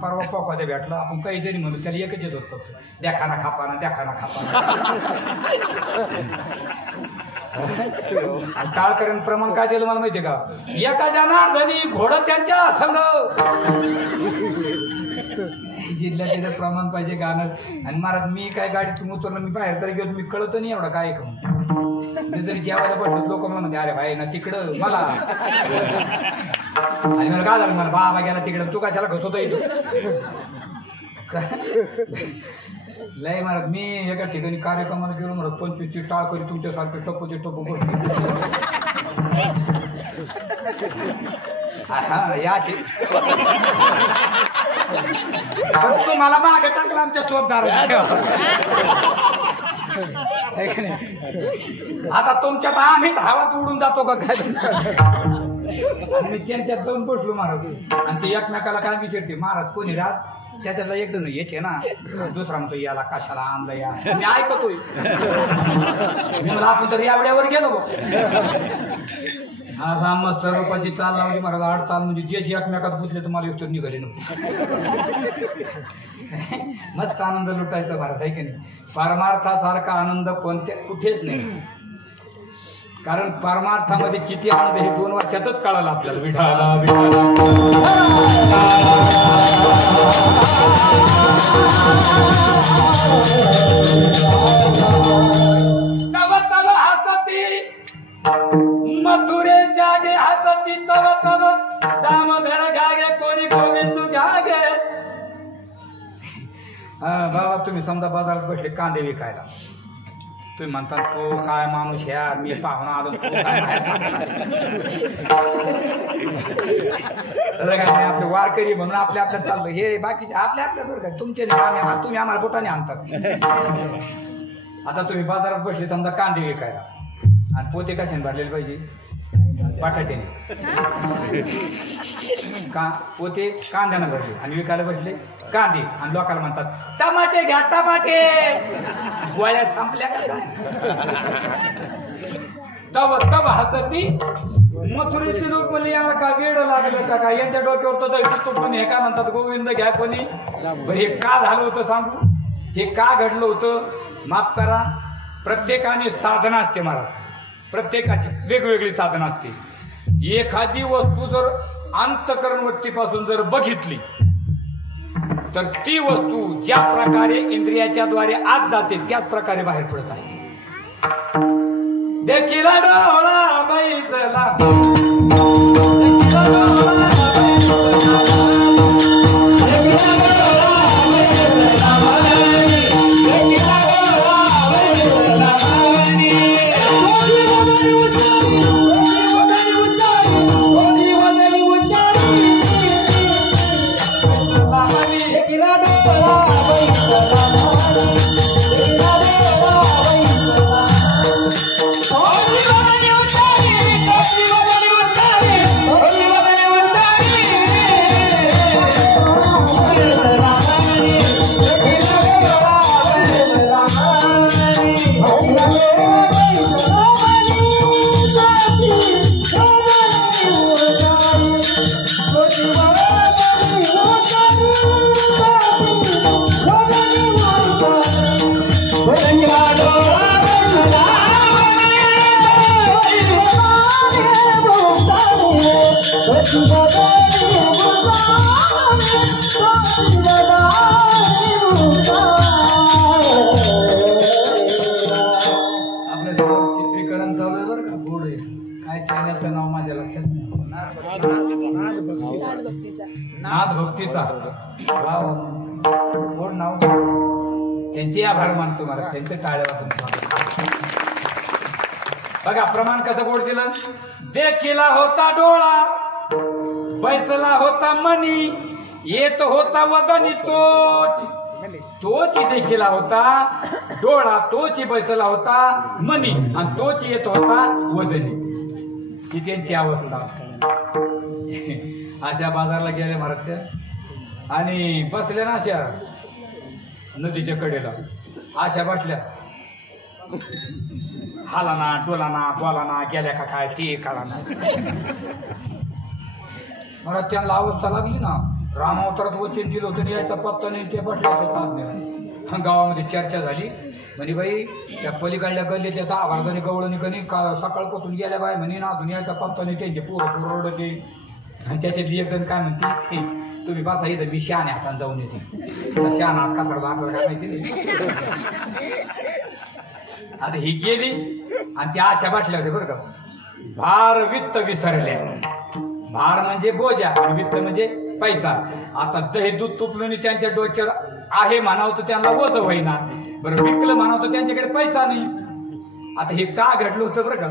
परवा पोकादे भेटला आपण काहीतरी म्हणू त्याला एकच येत होत द्याखाना खापाना द्याखाना खापाना टाळकरण प्रमाण काय दिलं मला माहितीये का एका जनार्दनी घोडं त्यांच्या संग जिल्ह्यात त्याचं प्रमाण पाहिजे गाणं आणि महाराज मी काय गाडीतून उतरलं मी बाहेर तरी गेलो मी कळत नाही एवढा काय मी जरी जेवायला बसलो लोक मला म्हणते अरे भाई ना तिकडं मला आणि मला काय झालं मला बाबा गेला तिकडं तू कशाला घसवतो येतो लय महाराज मी एका ठिकाणी कार्यक्रमाला गेलो महाराज 25 टाळ करी तुमच्यासारखे टप्पूचे टप्पू गोष्टी हा याशी तुम्हाला मागे टाकलं आमच्या चोरदार आता तुमच्यात आम्ही धावात उडून जातो का काय मी त्यांच्यात जाऊन बसलो महाराज आणि ते एकमेकाला काय विचारते महाराज कोणी राज त्याच्यातला एकदम येते ना दुसरा म्हणतो याला कशाला आणलं या मी ऐकतोय मी मला आपण तर एवढ्यावर गेलो आज आम्हाला सर्वपाची चाल लावली महाराज 8 ताल म्हणजे जे एकमेकात पुसले तुम्हाला युक्त निघाले नको मस्त आनंद लुटायचा महाराज आहे की नाही परमार्थासारखा आनंद कोणत्या कुठेच नाही कारण परमार्थामध्ये किती आनंद हे 2 वर्षातच कळालं आपल्याला विठाला विठाला तव तव हातती मथुरे जागे हातती तव तव दामोदर घागे कोणी गोविंद घागे बाबा तुम्ही समजा बाजारात बसले कांदे विकायला तुम्ही म्हणता तो काय माणूस ह्या मी पाहुणा आलो तो काय आपले वारकरी म्हणून आपल्या आपल्यात चाललं हे बाकीचे आपल्या आपल्या बरं काय तुमचे तुम्ही आम्हाला बोटाने आणतात आता तुम्ही बाजारात बसले समजा कांदे विकायला आणि पोते कशाने भरलेले पाहिजे बटाट्याने पोते कांद्यानं भरले आणि विकायला बसले कांदे आणि लोकांना म्हणतात टमाटे घ्या टमाटे गोळ्या संपल्या का तव तव हसती मथुरेचे लोक म्हणले याला का वेड लागलं का काय यांच्या डोक्यावर तर तो पण हे का म्हणतात गोविंद घ्या कोणी हे का झालं होतं सांगू हे का घडलं होतं माफ करा प्रत्येकाने साधना असते महाराज प्रत्येकाची वेगवेगळी साधना असते एखादी वस्तू जर अंतःकरण वृत्तीपासून जर बघितली तर ती वस्तू ज्या प्रकारे इंद्रियाच्या द्वारे आत जाते त्याच प्रकारे बाहेर पडत असते देखिला डोळा बैसला देखिला डोळा नाद भक्तीचा कोण नाव त्यांचे आभार मानतो महाराज त्यांचे टाळ्या वाजून बघा प्रमाण कसं गोड केलं देखिला होता डोळा बैसला होता मनी येत होता वदनी तोच देखिला होता डोळा तोच बैसला होता मनी आणि तोच येत होता वदनी ही त्यांची अवस्था अशा बाजारला गेले महाराज आणि बसल्या ना अशा नदीच्या कडेला अशा बसल्या हालाना टोलाना बोलाना गेल्या का काय ते काढाना महाराज त्यांना अवस्था लागली ना रामावतारात वचन दिलं होतं यायचा पत्ता नाही ते बसल्या गावामध्ये चर्चा झाली म्हणे बाई त्या पलीकडल्या गल्लीतल्या 10 जणी गवळणी कणी सकाळपासून गेल्या बाय म्हणे ना अजून यायचा पत्ता नाही त्यांचे पोरं ओरडते आणि त्याच्यातली एक जण काय म्हणते तुम्ही बसा इथं मी शहाणे हाताने जाऊन येते शहाणा हात कसा आपल्याला काय माहिती नाही आता ही गेली आणि त्या अशा बाटल्या होत्या बरं का भार वित्त विसरल्या भार म्हणजे बोजा आणि वित्त म्हणजे पैसा आता जही दूध तुपलं आणि त्यांच्या डोक्यावर आहे म्हणावं तर त्यांना ओझ होईना बरं विकलं म्हणावं तर त्यांच्याकडे पैसा नाही आता हे का घडलं होतं बरं का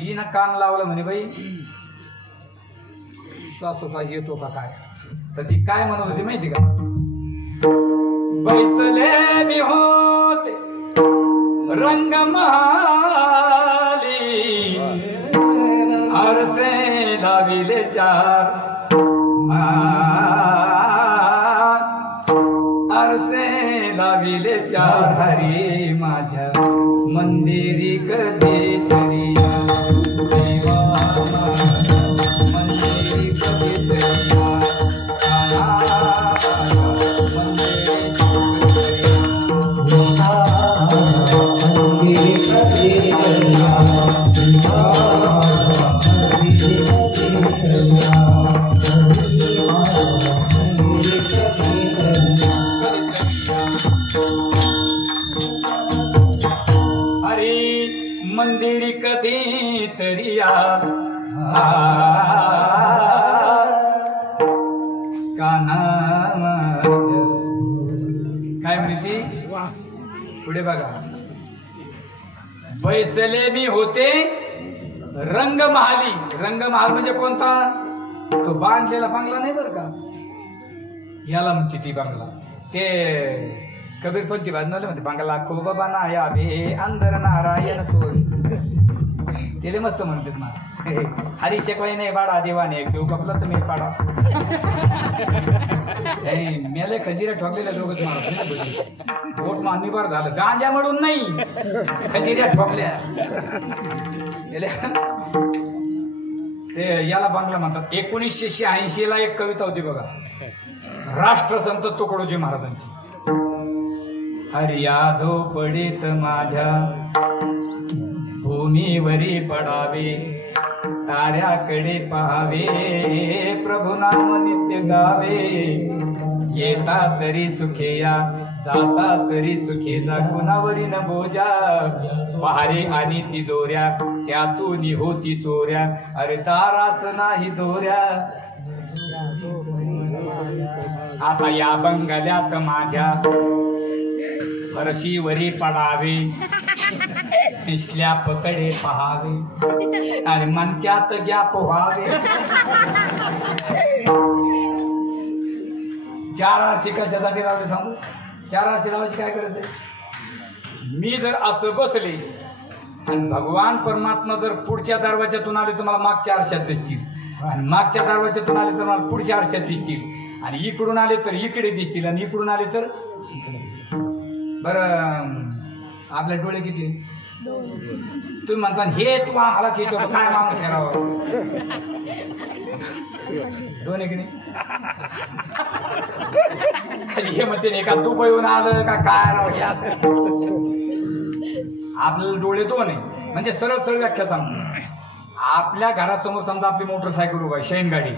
हिनं कान लावलं म्हणे बाई सासूबाई येतो का काय तर ती काय म्हणत होती माहिती का बैसले मी होते रंग महाली आरसे लाविले 4 आरसे लाविले 4 हरी माझ्या मंदिरी कधी तरी देवा मंदिरी कधी तरी मंदिरी कधी तरी काना काय म्हणते पुढे बघा बैसले मी होते रंगमहाली रंगमहाल म्हणजे कोणता तो बांधलेला बंगला नाही बरं का याला म्हणते ती बंगला ते कबीरपंथी बाजूला म्हणते बंगला खूप बनाया बे अंदर नारायण सोय त्याला मस्त म्हणतात ना हरी शेकवाई नाही बाडा देवाने घेऊ कपला तुम्ही पाडा मेले खजिरा ठोकलेल्या दोघच माणूस पोट मान्यवर झालं गांजा म्हणून नाही खजिऱ्या ठोकल्या ते याला बंगला म्हणतात 1986 ला एक कविता होती बघा राष्ट्रसंत तुकडोजी महाराजांची हरिया झोपडीत माझ्या भूमीवरी पडावे ताऱ्याकडे पाहावे प्रभू नाम नित्य गावे येता तरी सुखेया जाता तरी सुखीचा कुणावरी न बोजा पहारे आणि ती दोऱ्या त्यातून होती चोऱ्या अरे ताराच नाही दोऱ्या आता या बंगल्यात माझ्या फरशीवरी पडावे स्लॅपकडे पहावे आणि मनक्यात गॅप व्हावे 4 आरची कशासाठी लावले सांगू 4 आरची लावायची काय करायचं मी जर असं बसले आणि भगवान परमात्मा जर पुढच्या दरवाज्यातून आले तुम्हाला मागच्या आरशात दिसतील आणि मागच्या दरवाज्यातून आले तर मला पुढच्या आरशात दिसतील आणि इकडून आले तर इकडे दिसतील आणि इकडून आले तर बरं आपले डोळे किती तुम्ही म्हणता हे तू आम्हालाच येतो काय माणूस करावं दोन आहे की नाही हे म्हणते का तू येऊन आलं का काय राव या आपल्याला डोळे 2 आहे म्हणजे सरळ सरळ व्याख्या सांगतो आपल्या घरासमोर समजा आपली मोटरसायकल उभा आहे शैन गाडी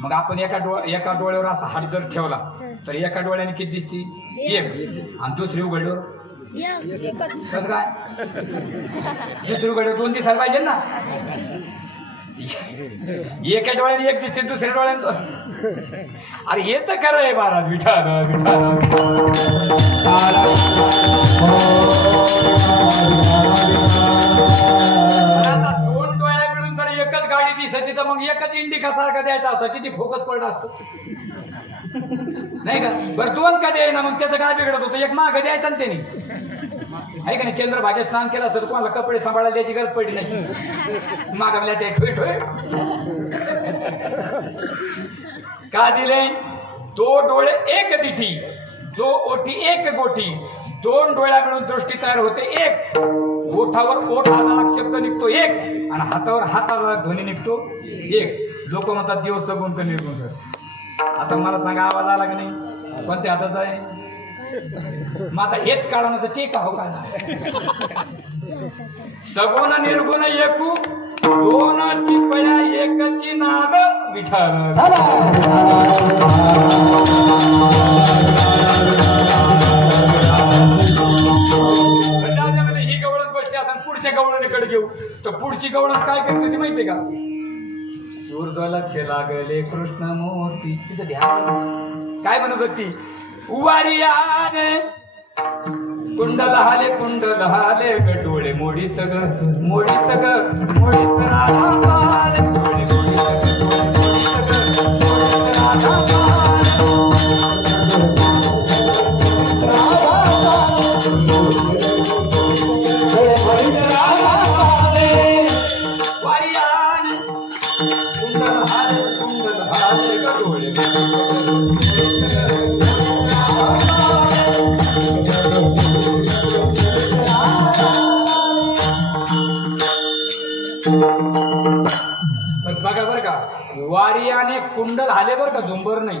मग आपण एका डोळ्यावर असा हात जर ठेवला तर एका डोळ्याने किती दिसती 1 आणि दुसरी उघडल्यावर कसं काय दुसरी उघडल्यावर 2 दिसायला पाहिजे ना एका डोळ्याने 1 दिसते दुसऱ्या डोळ्याने अरे हे तर खरं आहे महाराज विठाल दोन डोळ्या मिळून जर एकच गाडी दिसायची तर मग एकच इंडिका सारखा द्यायचा असता किती फोकस पडला असतो नाही का बरं 2 का द्याय ना मग त्याचं काय बिघडत होतं एक मागं द्यायचं ना त्यांनी आहे का नाही चंद्रभागेत स्नान केला तर तुम्हाला कपडे सांभाळायला द्यायची गरज पडली नाही मागा मला ते ठोय ठोय का दिले 2 डोळे 1 दिठी 2 ओठी 1 गोठी 2 डोळ्या मिळून दृष्टी तयार होते 1 ओठावर ओठ आधारक शब्द निघतो 1 आणि हातावर हात आधारक ध्वनी निघतो 1 लोक म्हणतात दिवस सगून कमी निघून सर आता मला सांगा आवाज आला की नाही कोणत्या हाताचा आहे मग आता हेच काढणं तर ते का हो का सगुण निर्गुण एकू 2 चिपळ्या 1ची नाद विठाल ही गवळण बसली आता पुढच्या गवळणीकडे घेऊ तर पुढची गवळण काय करते ती माहितीये का ऊर्ध्वलक्ष लागले कृष्ण मूर्ती तिथं ध्यान काय म्हणत होती वारियाने कुंडल हाले ग डोळे मोडीत ग मोडीत राधा डोळे वारियाने कुंडल हाले ग डोळे बघा बरं का वारियाने कुंडल हाले बरं का झुंबर नाही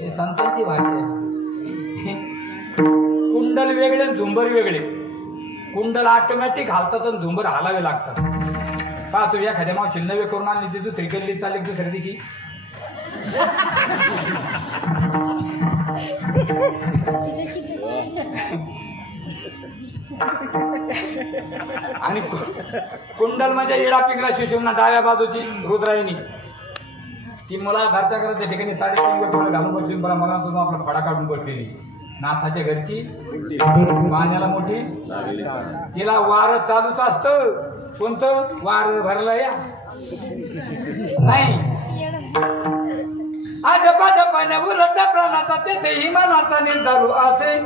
हे संतांची भाषा आहे कुंडल वेगळे झुंबर वेगळे कुंडल ऑटोमॅटिक हालतात आणि झुंबर हालावे लागतात पहा तू एखाद्या मावशी नवे करून आणली ती दुसरी गल्ली चालली दुसऱ्या दिवशी आणि कुंडल म्हणजे इडा पिंगला शिशूंना डाव्या बाजूची रुद्रायणी ती मला घरच्या घरात त्या ठिकाणी 3.5 वर घालून बसली मला तुझा आपला फडा काढून बसलेली नाथाच्या घरची पाण्याला मोठी तिला वार चालूच असतं कोणतं वार भरलं या नाही आज पाण्या उलट प्राणाचा तेथे हिमानाचा निर्धारू असे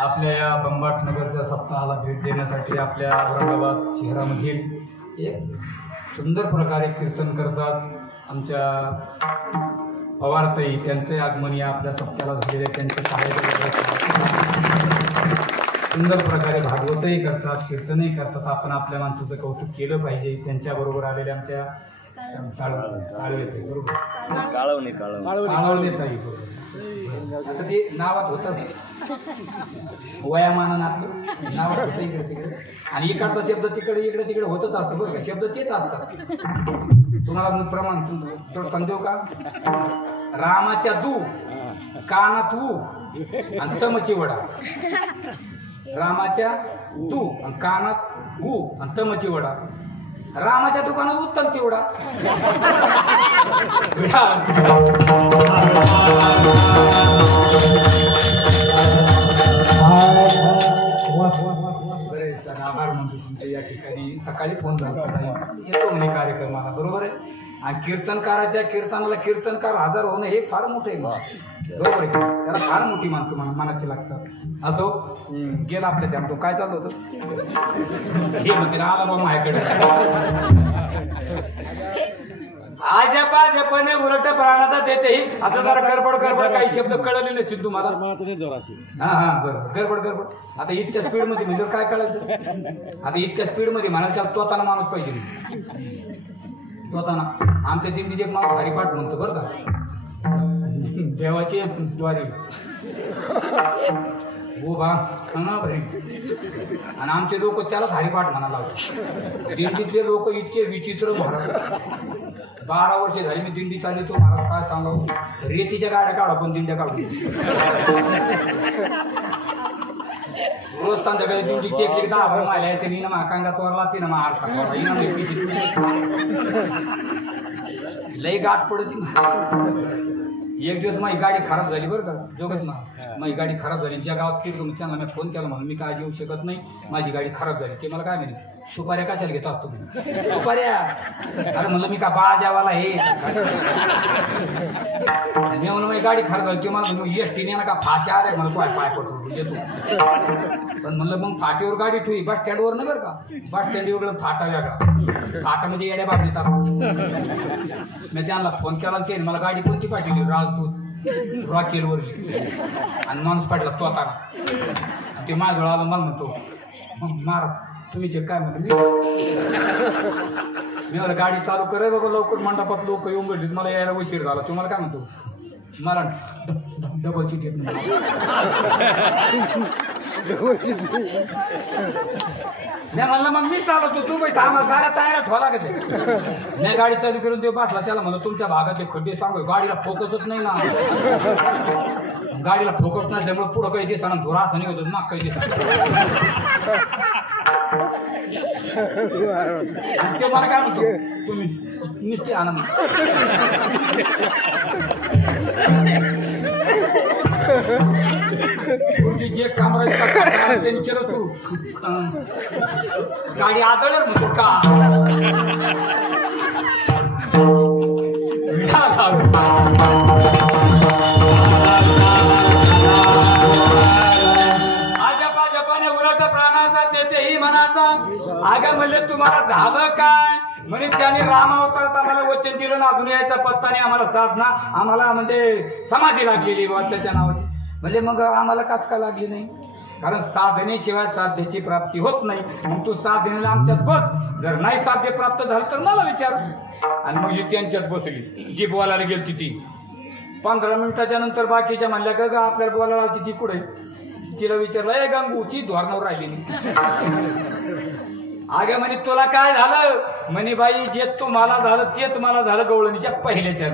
आपल्या या बंबाट नगरच्या सप्ताहाला भेट देण्यासाठी आपल्या औरंगाबाद शहरामधील एक सुंदर प्रकारे कीर्तन करतात आमच्या पवारताई. त्यांचे आगमन या आपल्या सप्त्याला झालेले त्यांचे सुंदर प्रकारे भागवतही करतात, कीर्तनही करतात. आपण आपल्या माणसाचं कौतुक केलं पाहिजे. त्यांच्याबरोबर आलेल्या आमच्या साळवेताई बरोबर, काळवणीताई बरोबर. आता ते नावात होतं वयामानानं आपलं नावात होतं इकडे तिकडे, आणि इकडचा शब्द तिकडे इकडे तिकडे होतच असतं बरं का. शब्द तेच असतात. तुम्हाला प्रमाण थोडं देऊ का? रामाच्या दू कानात ऊ आणि तमची वडा. रामाच्या दू आणि कानात ऊ आणि तमची वडा. रामाच्या दुकानात उत्तम चिवडा. आभार म्हणतो तुमच्या या ठिकाणी. सकाळी फोन झाला येतो म्हणे कार्यक्रमाला बरोबर आहे. आणि कीर्तनकाराच्या कीर्तनाला कीर्तनकार हजर होणं हे फार मोठं आहे बरोबर आहे. त्याला फार मोठी माणसं मनाची लागतात. असो गेला आपल्या त्यात काय चालू होतं हे म्हणते आला बाबा माझ्याकडे. आजपा जपणे उलट प्राणाचा देतेही. आता जरा गडबड काही शब्द कळले नसतील तुम्हाला. हा हा बरोबर गडबड. आता इतक्या स्पीड मध्ये म्हणजे काय कळायचं. आता इतक्या स्पीड मध्ये म्हणाल त्याला तोताना माणूस पाहिजे. तोताना आमच्या दिंडीत एक माणूस हरिपाठ म्हणतो बरं का. देवाची द्वारी उभा भरी. आणि आमचे लोक त्यालाच हरिपाठ म्हणायला लागले. दिंडीतले लोक इतके विचित्र महाराज. 12 वर्षे झाली मी दिंडीत आली. तो महाराज काय सांगावं. रेतीच्या गाड्या काढा पण दिंड्या काढू. रोज संध्याकाळी दिंडी टेकली 10 भर मायला येते. नी ना कांगात वरला ती ना मार लई गाठ पडती. एक दिवस माझी गाडी खराब झाली बरं का. जोगच ना माझी गाडी खराब झाली. ज्या गावात किरतो त्यांना मी फोन केला म्हणून मी काय येऊ शकत नाही, माझी गाडी खराब झाली. ते मला काय म्हणे सुपाऱ्या कशाला घेतो असतो सुपाऱ्या. अरे म्हणलं मी का बाजावाला हे. मी म्हणून माझी गाडी खराब झाली. ते मला एसटीने ना का फाशी आले म्हणून तू पाय पडतो येतो. पण म्हणलं मग फाटीवर गाडी ठेवी बस स्टँडवर न बरं का. बस स्टँड वेगळं फाटा वेगळा. फाटा म्हणजे येड्या बाबी मी त्यांना फोन केला. ते मला गाडी कोणती पाठवली राजदूत रॉकेलवरली. आणि माणूस पाठला तो आता ते माझ्याजवळ आलं. मला म्हणतो मार तुम्ही जे काय म्हणतो. मी मला गाडी चालू करे बाबा लवकर. मंडपात लोक येऊन बसलीत. मला यायला उशीर झाला. तुम्हाला काय म्हणतो मला डबल चिट येत नाही. नाही म्हणलं मग मी चालवतो तू बाई आम्हाला साऱ्या तयार ठेवा लागत. नाही गाडी चालू करून ते बसला. त्याला म्हणलं तुमच्या भागातले खड्डे सांगू. गाडीला फोकसच नाही ना. गाडीला फोकस नसल्यामुळे पुढं काही दिसताना धुरा असं निघतो माग काही दिसत. ते मला काय म्हणतो तुम्ही निश्चित आनंद. तुमची जे काम त्यांनी केलं तू गाडी आदळच म्हणतो का. जपाने उलट प्राणाचा देते ही मनाचा. आगा म्हणले तुम्हाला झालं काय म्हणे त्याने राम अवतारात आम्हाला वचन दिलं ना अजून यायचा पत्ताने आम्हाला साधना आम्हाला म्हणजे समाधी लागलेली त्याच्या नावाची. म्हणजे मग आम्हाला काच का लागली नाही. कारण साधनेशिवाय साध्याची प्राप्ती होत नाही. मग तू साधनेला आमच्यात बस. जर नाही साध्य प्राप्त झालं तर मला विचार. आणि मग ही त्यांच्यात बसली. जी बोलायला गेली ती 15 मिनिटाच्या नंतर बाकीच्या म्हणल्या का आपल्याला बोलायला आली ती कुठे. तिला विचारलं ए गंगू ती धोरणावर राहिली नाही. आगे म्हणे तुला काय झालं. म्हणे बाई जे तुम्हाला झालं तेच मला झालं गवळणीच्या पहिल्याच्या.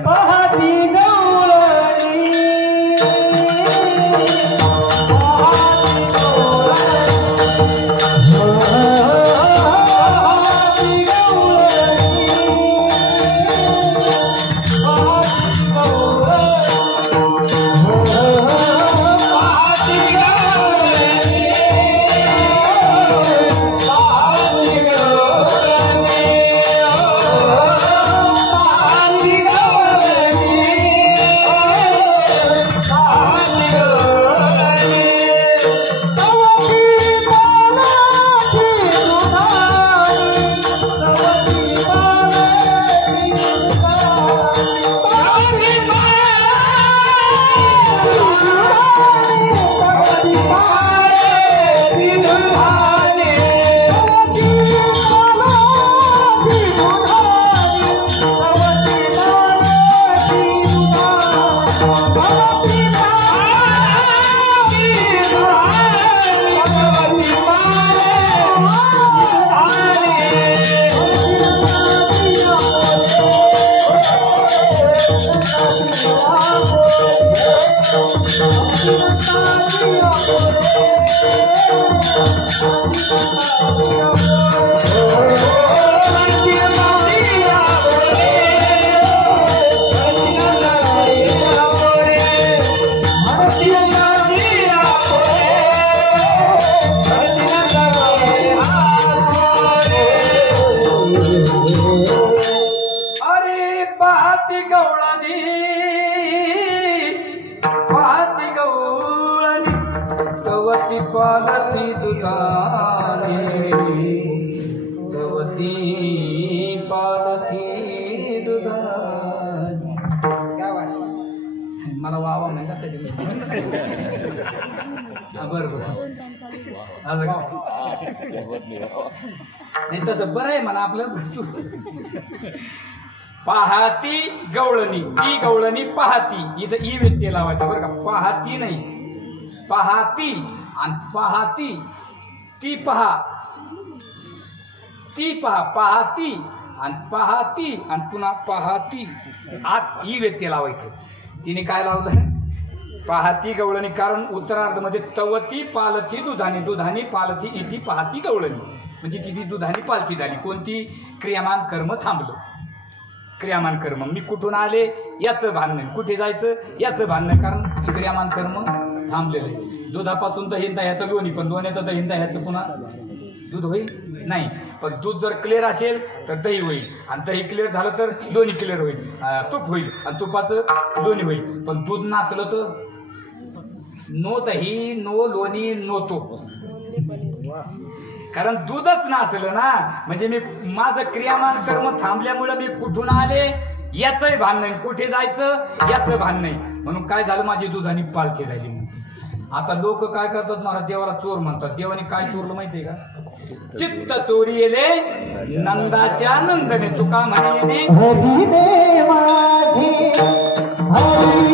पालती दुधाने गवती पालती दुधाने. मला वावा नाही का कधी बरं नाही तसं बरं आहे म्हणा आपलं. पाहाती गवळणी ती गवळणी पाहाती इथं ई व्यत्यय लावायचा बरं का. पाहाती नाही पाहाती आणि पाहाती ती पहा पाहाती आणि पाहाती आणि पुन्हा पाहाती आत ई व्यत्यय लावायचं. तिने काय लावलं पाहाती गवळणी कारण उत्तरार्ध मध्ये तवती पालती दुधानी दुधानी पालती इथे पाहाती गवळणी म्हणजे तिथे दुधानी पालती झाली. कोणती क्रियामान कर्म थांबलं. क्रियामान कर्म मी कुठून आले याचं भान नाही कुठे जायचं याचं भान नाही कारण क्रियामान कर्म थांबलेलं आहे. दुधापासून दहीन ह्याचं लोणी पण दोन्हीचं दहीन ह्याचं पुन्हा दूध होईल नाही. पण दूध जर क्लिअर असेल तर दही होईल आणि दही क्लिअर झालं तर लोणी क्लिअर होईल. तूप होईल आणि तुपाचं लोणी होईल. पण दूध नाचलं तर नो दही नो लोणी नो तूप कारण दूधच नाचलं ना. म्हणजे मी माझं क्रियामान कर्म थांबल्यामुळे मी कुठून आले याचंही भान नाही कुठे जायचं याचं भान नाही. म्हणून काय झालं माझी दुधानी पालखी झाली. आता लोक काय करतात मला देवाला चोर म्हणतात. देवाने काय चोरलं माहितीये का चित्त चोरी येले नंदाच्या नंदने तुका म्हणे हरी दे माझे हरी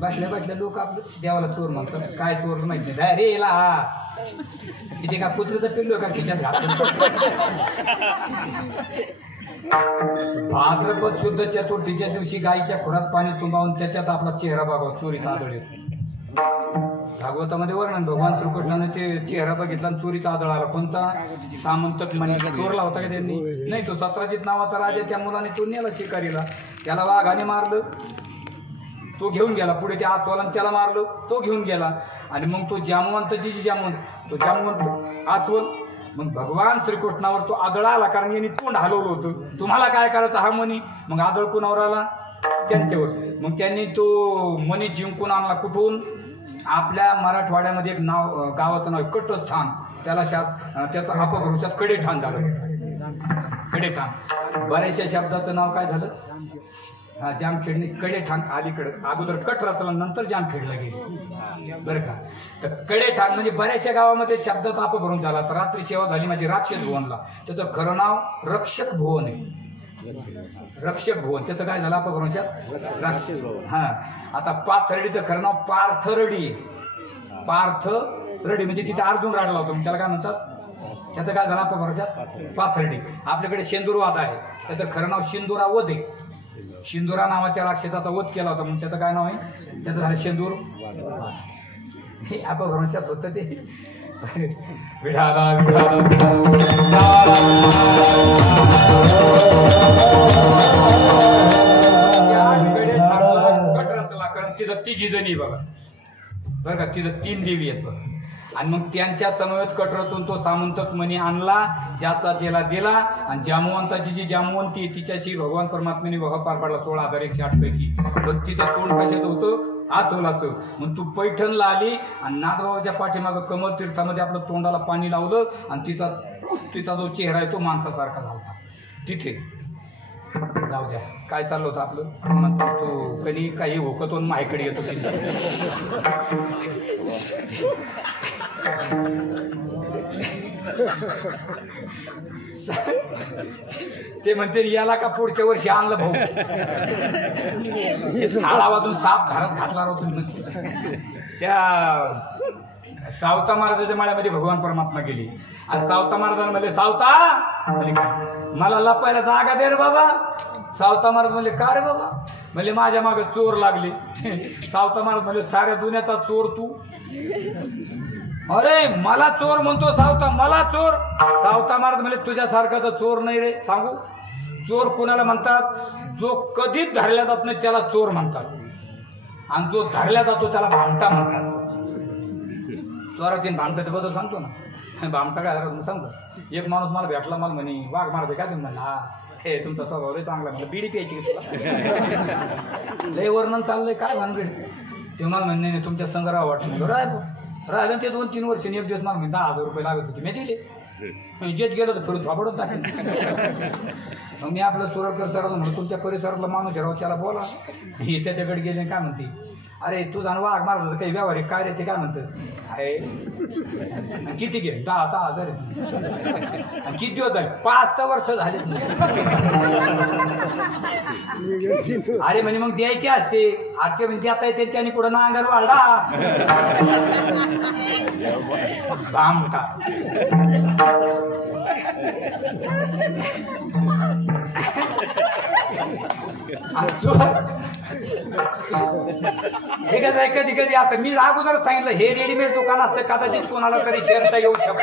बसल्या बसल्या लोक आपलं देवाला चोर म्हणतात. काय चोर माहिती नाही रे इथे का कुत्रीचं पिल्लो का खिच्यात घातलं. भाद्रपद शुद्ध चतुर्थीच्या दिवशी गायीच्या खुरात पाणी तुंबावून त्याच्यात आपला चेहरा बघा चोरीचा आदळ येतो. भागवतामध्ये वर्णन भगवान श्रीकृष्णाने ते चेहरा बघितला आणि चोरीचा आदळ आला. कोणता सामंतक म्हणे चोरला होता का त्यांनी नाही. तो सत्राजित नावाचा राजा त्या मुलाने तो नेला शिकारीला. त्याला वाघाने मारलं तो घेऊन गेला. पुढे त्या आतवाला त्याला मारलं तो घेऊन गेला. आणि मग तो जामवंताची तो जामवंत आतवल मग भगवान श्रीकृष्णावर तो आदळ आला कारण यांनी तोंड हलवलं होतं. तुम्हाला काय करायचं हा मनी. मग आदळ कुणावर आला त्यांच्यावर. मग त्यांनी तो मनी जिंकून आणला कुठून आपल्या मराठवाड्यामध्ये एक नाव गावाचं नाव कटस्थान त्याला त्याचा अपभ्रंशात कडेठाण झालं. कडेठाण बऱ्याचशा शब्दाचं नाव काय झालं हा जामखेडने कडेठाण अलीकडे अगोदर कट रचला नंतर जामखेडला गेली बरं का. तर कडेठाण म्हणजे बऱ्याचशा गावामध्ये शब्दात अपभ्रंश झाला. तर रात्री सेवा झाली माझी राक्षस भुवनला, त्याचं खरं नाव रक्षक भुवन आहे. रक्षक भुवन, त्याचं काय झालं अपभ्रंशात राक्षस भुवन. हा आता पाथर्डीचं खरं नाव पार्थरडी. पार्थरडी म्हणजे तिथे अर्जुन राडला होता, त्याला काय म्हणतात, त्याचं काय झालं अपभ्रंशात पाथर्डी. आपल्याकडे शेंदूरवाद आहे, त्याचं खरं नाव शिंदुरा वध आहे. शिंदुरा नावाच्या राक्षसाचा वध केला होता म्हणून त्याचं काय नाव आहे, त्याचं झालं शेंदूर. हे अपभ्रंशात होतं ते. विढाला कट रचला, कारण तिथं तिघी जणी बघा बरं का, तिथं 3 देवी आहेत बघा. आणि मग त्यांच्या समवेत कटरातून तो सामंतक मणी आणला, ज्याचा त्याला दिला. आणि जामवंताची जी जामवंती आहे तिच्याशी भगवान परमात्म्याने विवाह पार पाडला 16,108 पैकी. पण तिचं तोंड कशात होतं, आचोलाचं. मग तू पैठणला आली आणि नाथबाबाच्या पाठीमागं कमल तीर्थामध्ये आपलं तोंडाला पाणी लावलं आणि तिचा जो चेहरा आहे तो माणसासारखा झाला तिथे. जाऊ द्या, काय चाललं होतं आपलं, म्हणतात तो कधी काही होकतो माझ्याकडे येतो. ते म्हणते याला का पुढच्या वर्षी आणलं भाऊ, झाडावाजून साप घरात घातला होतो. त्या सावता महाराजाच्या माळ्यामध्ये भगवान परमात्मा गेली आणि सावता महाराजांना म्हणले, सावता मला लपायला जागा दे रे बाबा. सावता महाराज म्हणले, का रे बाबा. म्हणजे माझ्या मागे चोर लागले. सावता महाराज म्हणले, साऱ्या दुनियाचा चोर तू. अरे मला चोर म्हणतो सावता, मला चोर. सावता महाराज म्हणले, तुझ्यासारखा तर चोर नाही रे. सांगू, चोर कोणाला म्हणतात, जो कधीच धरला जात नाही त्याला चोर म्हणतात, आणि जो धरला जातो त्याला भामटा म्हणतात. चोरातीन भामटाच्या बद्दल सांगतो ना, भामटा काय सांगतो. एक माणूस मला भेटला, मला म्हणे वाघ मारते काय तुम्ही, म्हणला हा हे तुमचा स्वभाव लय चांगला. म्हटलं बिडी प्यायची लय वर्णन चाललंय काय भानगड. ते मला म्हणणे तुमच्या संग्रह वाटलं राहिलं ते 2-3 वर्ष. एक दिवस मला 10,000 रुपये लागत होते, मी दिले. जेच गेलो तर थोडं थापडत टाकेल. मग मी आपलं सुरळकर सराला म्हणतो, तुमच्या परिसरातला माणूस राव त्याला बोला. हे त्याच्याकडे गेले काय म्हणते, अरे तू जाण वाघ मारत काही व्यावहारिक काय रे, ते काय म्हणतं आहे किती घे, 10,000. आणि किती दिवस झाले, 5 वर्ष झाले. अरे म्हणजे मग द्यायचे असते, आजच्या म्हणजे आता येते त्याने कुठं नांगर वाढला भामटा. हे कसं आहे, कधी कधी आता मी अगोदर सांगितलं हे रेडीमेड दुकान असतं, कदाचित कोणाला तरी शेअरता येऊ शकतो.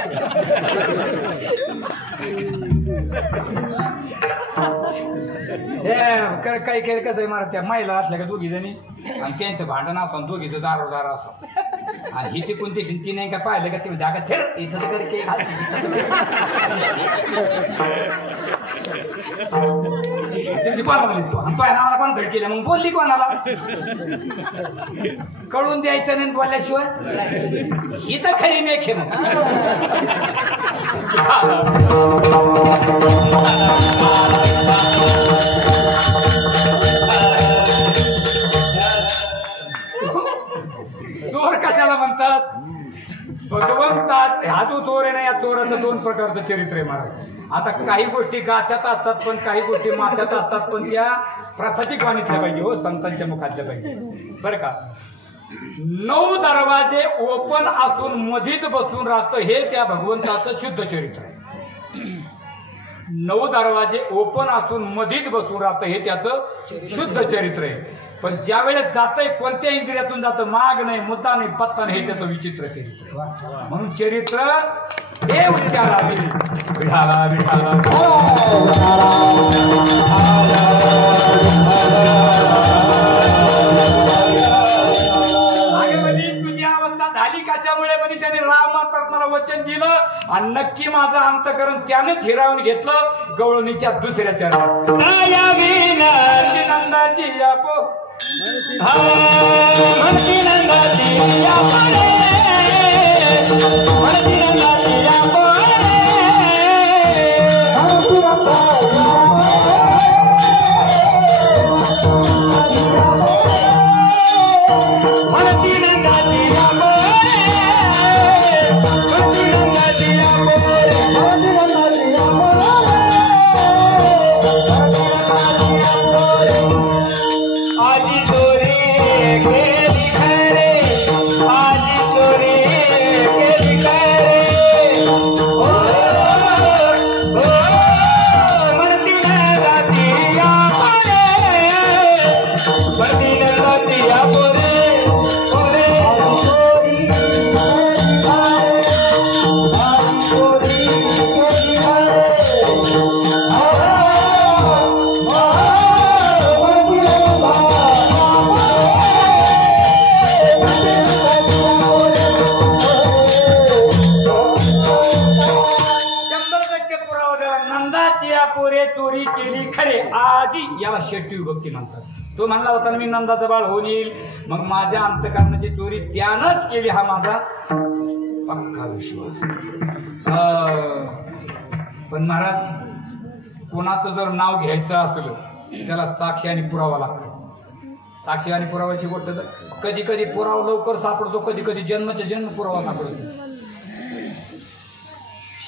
काही काही कसं आहे, मला त्या महिला असल्या का 2 जणी आणि त्यांचं भांडण असं, दोघीचं दारोदार असं, आणि ही ती कोणती ती नाही का पाहिलं का तुम्ही जागा ठेर इथं तरी नावाला कोण भेट केलं, मग बोलली कोणाला, कळून द्यायचं नाही बोलल्याशिवाय. ही तर खरी मेख आहे. चोर कशाला म्हणतात, भगवंतात हा जो चोर आहे ना, या चोराचं 2 प्रकारचं चरित्र आहे महाराज. आता काही गोष्टी गात्यात असतात, पण काही गोष्टी माथ्यात असतात, पण त्या प्रासादिक वाणीतल्या पाहिजे हो, संतांच्या मुखातल्या पाहिजे बरं का. 9 दरवाजे ओपन असून मधीत बसून राहतं, हे त्या भगवंताचं शुद्ध चरित्र आहे. 9 दरवाजे ओपन असून मधीत बसून राहतं, हे त्याचं शुद्ध चरित्र आहे. पण ज्या वेळेस जातंय कोणत्या इंद्रियातून जातं, माग नाही, मुद्दा नाही, पत्ता नाही, हे त्याचं विचित्र चरित्र. म्हणून चरित्र हे उच्चार विठाला विठाला. तुझी अवस्था झाली कशामुळे, म्हणजे त्याने रामाचं मला वचन दिलं आणि नक्की माझं अंतकरण त्यानेच हिरावून घेतलं गवळणीच्या दुसऱ्या चरणात. नंदाची Oh चोरी खरे आजी याला शेट्टी विभक्ती म्हणतात. तो म्हणला होता ना मी नंदाचा बाळ होऊन येईल. मग माझ्या अंतकरणाची चोरी त्यानंच केली हा माझा पक्का विश्वास. पण महाराज कोणाचं जर नाव घ्यायचं असलं त्याला साक्षी आणि पुरावा लागतो. साक्षी आणि पुराव्याची गोष्ट तर कधी कधी पुरावा लवकर सापडतो, कधी कधी जन्माच्या जन्म पुरावा सापडतो.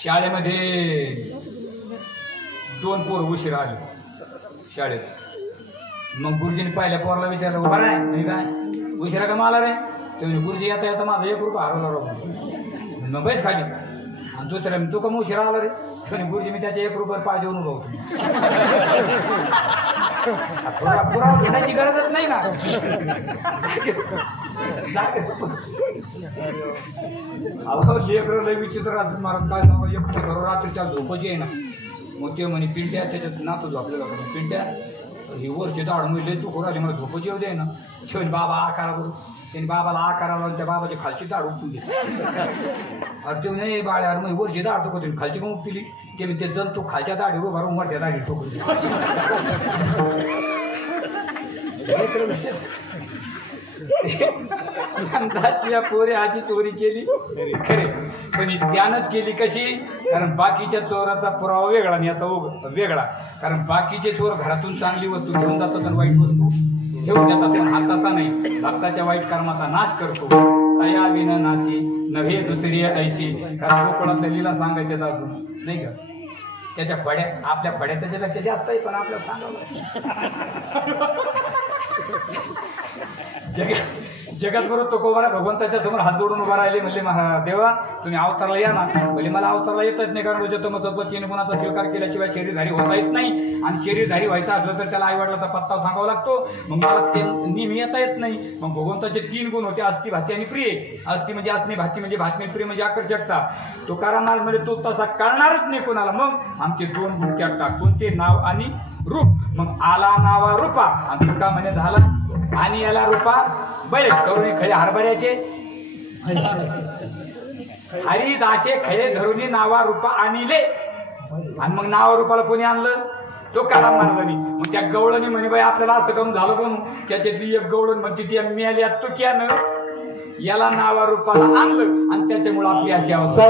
शाळेमध्ये 2 पोरं उशिरा आले शाळेत. मग गुरुजीने पहिल्या पोराला विचारलं बरं आहे मी काय उशिरा का मला रे. ते गुरुजी येता येता माझा 1 रुपया हरवला. मग बैस खाली आणि दुसऱ्या तू का उशिरा आला रे. गुरुजी मी त्याच्या 1 रुपया पाय देऊन उभा होतो. पुरावा घेण्याची गरजच नाही ना. अहो लेकर लय विचित्र राहतात महाराज. काय सांगा एकटं घर रात्रीच्या झोपाची आहे ना. मग ते म्हणे पिंट्या त्याच्यात नातू झोपलेला का पिंट्या ही वर्ष दाड मिळले तू कोण आली मला झोपाची येऊ दे ना. ठेवून बाबा आकारा करून त्यांनी बाबाला आकारा लावून त्या बाबाची खालची दाड उपटून दिली. अरे ते नाही बाळ्या अरे मग वरची दाड टोकत खालची पण उपटिली. ते ते जण तू खालच्या दाढीवर भरून वरच्या दाढी टोकून दिली. नंदाची पोरी आधी चोरी केली खरे पण त्यानंच केली कशी. कारण बाकीच्या चोराचा पुरावा वेगळा आणि याचा वेगळा. कारण बाकीचे चोर घरातून चांगली वस्तू घेऊन जातात आणि वाईट वस्तू ठेवून देतात. पण हाताचा नाही भक्ताच्या वाईट कर्माचा नाश करतो. तया विन नाशी नव्हे दुसरी ऐशी. कारण कोकणातल्या लीला सांगायच्या अजून नाही का. त्याच्या फड्या आपल्या फड्या त्याच्यापेक्षा जास्त आहे पण आपल्याला सांगावं. जगात बरोबर तो कोबारा भगवंताच्या समोर हात जोडून उभा राहिले. म्हणले देवा तुम्ही अवतारला या ना. म्हणजे मला अवतारला येतच नाही कारण रजतमसत्वाने गुणाचा स्वीकार केल्याशिवाय शरीरधारी होता येत नाही. आणि शरीरधारी व्हायचं असलं तर त्याला आईवडिलाचा पत्ता सांगावा लागतो. मग मला ते नेहमी येता येत नाही. मग भगवंताचे 3 गुण होते अस्थि भाती आणि प्रिय. अस्थि म्हणजे असणे भाती म्हणजे भाषणे प्रिय म्हणजे आकर्षकता. तो करणार म्हणजे तो तसा कळणारच नाही कोणाला. मग आमचे 2 गुण त्यात टाक कोणते नाव आणि रूप. मग आला नावा रूपा आणि तुका म्हणे झाला आणि याला रूपा बैल करून खळे हरभऱ्याचे हरिदासे खळे धरून नावा रूपा आणले. आणि मग नावा रूपाला कोणी आणलं तो काला मानवानी. मग त्या गवळणी म्हणे बाई आपल्याला असं कम झालं पण त्याच्यातली एक गवळण म्हणते ती मिळाली तुक्यानं याला नावा रूपाला आणलं आणि त्याच्यामुळे आपली अशी अवस्था.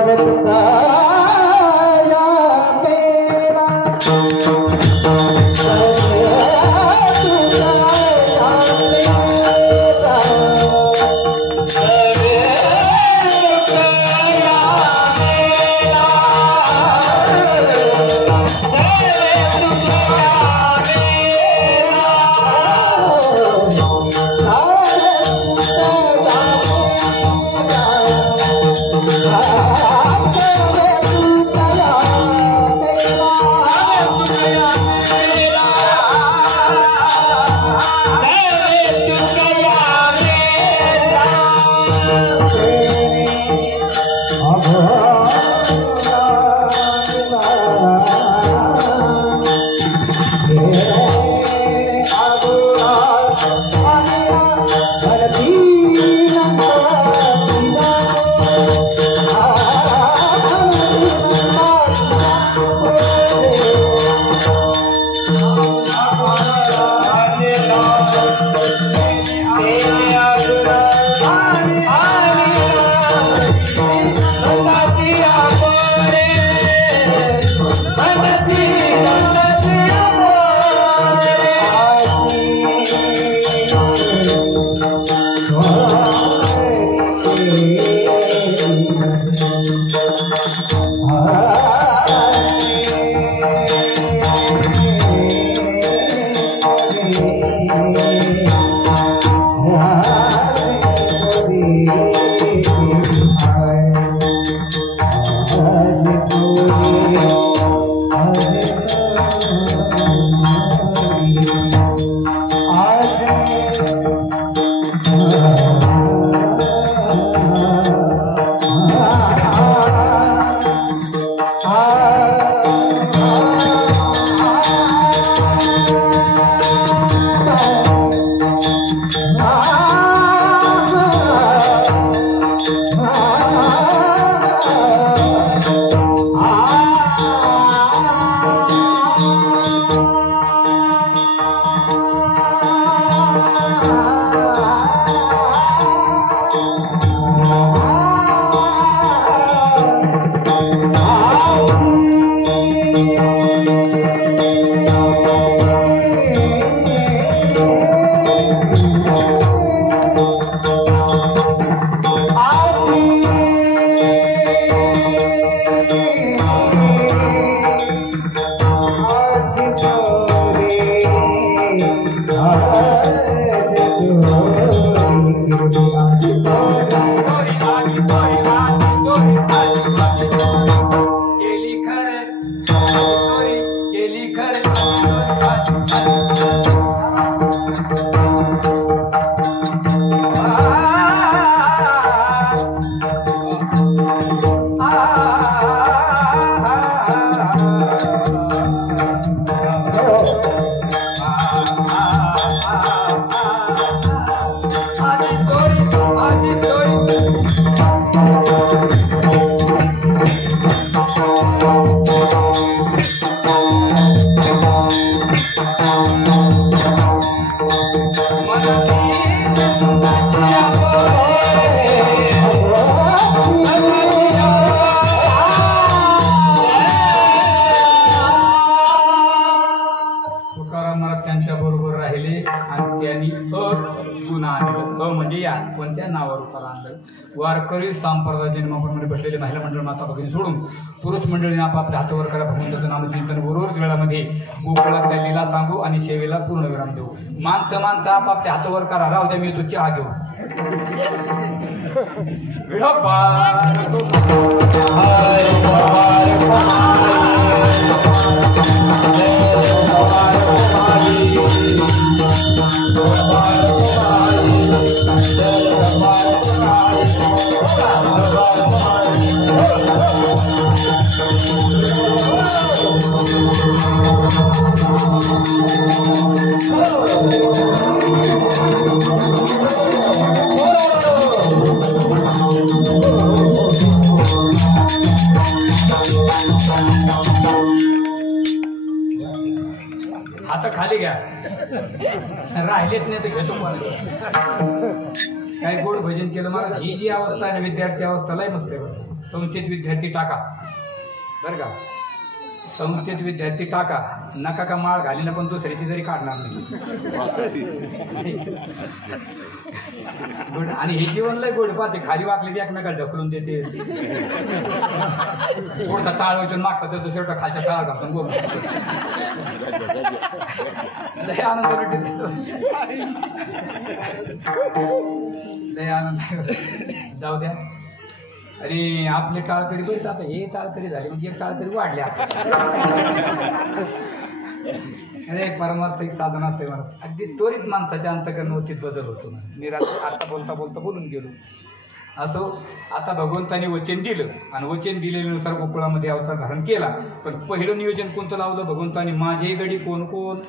त्यांच्या बरोबर राहिले आणि त्यांनी गुन्हा आणलं म्हणजे या कोणत्या नावावर उतारा आणलं. वारकरी संप्रदाय जन्मामध्ये बसलेले महिला मंडळ माता भगिनी सोडून पुरुष मंडळीने आपापल्या हातावर करा भगवंताचं नामचिंतन बरोबर वेळामध्ये गोकुळातल्या लीला सांगू आणि सेवेला पूर्ण विराम देऊ. माणसं आपापल्या हातावर करा. राहू द्या मी तो चहा घेऊ. आता खाली घ्या. राहिलेच नाही तर घेतो पण काय गोड भजन केलं मला. ही जी अवस्था आहे विद्यार्थी अवस्थालाही मस्त आहे. संस्थेत विद्यार्थी टाका बरं का. संस्थेत विद्यार्थी टाका नका का माळ घालीना पण दुसऱ्याची जरी काढणार नाही. गोड आणि हे जीवन लय गोड पाहते. खाली वाकली ती एकमेकाला ढकलून देते. थोडसा टाळ होतो मागचा तर दुसऱ्या खालच्या टाळ घालून बोल लय आनंद लय आनंद. जाऊ द्या. अरे आपले टाळकरी बरेच आता हे टाळकरी झाले म्हणजे एक टाळकरी वाढल्या. अरे परमार्थिक साधना सेवा अगदी त्वरित माणसाच्या अंतकरणावरती बदल होतो. मी आता बोलता बोलता बोलून गेलो. असो आता भगवंताने वचन दिलं आणि वचन दिलेल्यानुसार गोकुळामध्ये अवतार धारण केला. पण पहिलं नियोजन कोणतं लावलं भगवंताने. माझे गडी कोण कोण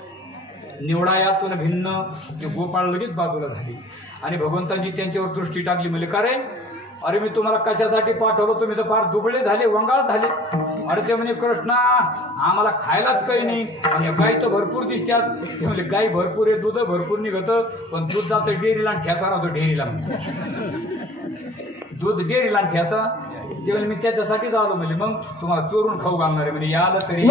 निवडायातून भिन्न ते गोपाळ लगेच बाजूला झाली आणि भगवंतांनी त्यांच्यावर दृष्टी टाकली. म्हणजे का रे अरे मी तुम्हाला कशासाठी पाठवलं. तुम्ही तर फार दुबळे झाले वंगाळ झाले. अरे ते म्हणे कृष्णा आम्हाला खायलाच काही नाही आणि गाई तर भरपूर दिसतात. ते म्हणजे गाई भरपूर आहे दूध भरपूर निघतं पण दूध जातं डेअरीला ठेसा राहतो डेअरीला. दूध डेअरीला ठेसा ते म्हणजे मी त्याच्यासाठीच आलो. म्हणजे मग तुम्हाला चोरून खाऊ घालणार आहे. म्हणजे याला तरी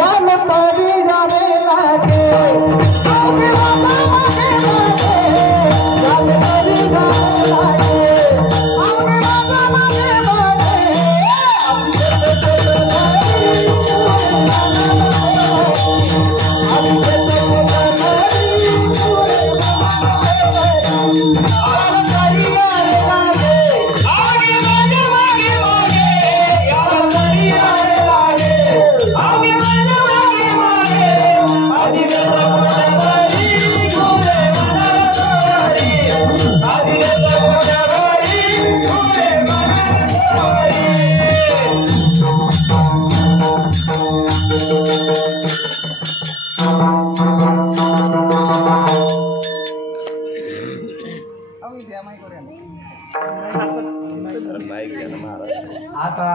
आता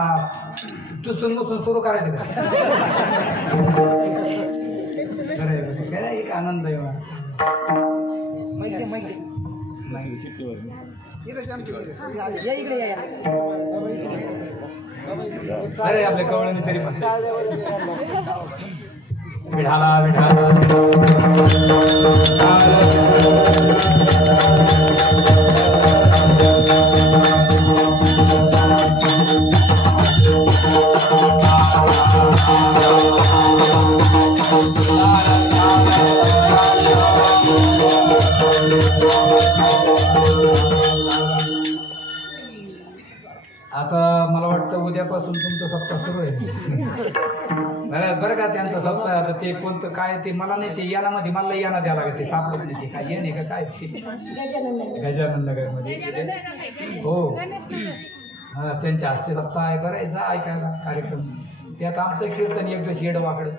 दुसून बसून सुरू करायचं का. एक आनंद आहे. अरे आपल्या कवळणी तरी पण विढाला विढाला Oh पासून तुमचा सप्ताह सुरू आहे. बरं का त्यांचा सप्ताह आता ते कोणतं काय ते मला नाही ते यानामध्ये मला याना द्यावं लागेल ते सापडत नाही ते काय येणे का काय ते गजानन नगर मध्ये हो हा त्यांच्या हस्ते सप्ताह आहे. बरं आहे जा ऐकायला कार्यक्रम. त्यात आमचं कीर्तन एक दिवस येडं वाकडं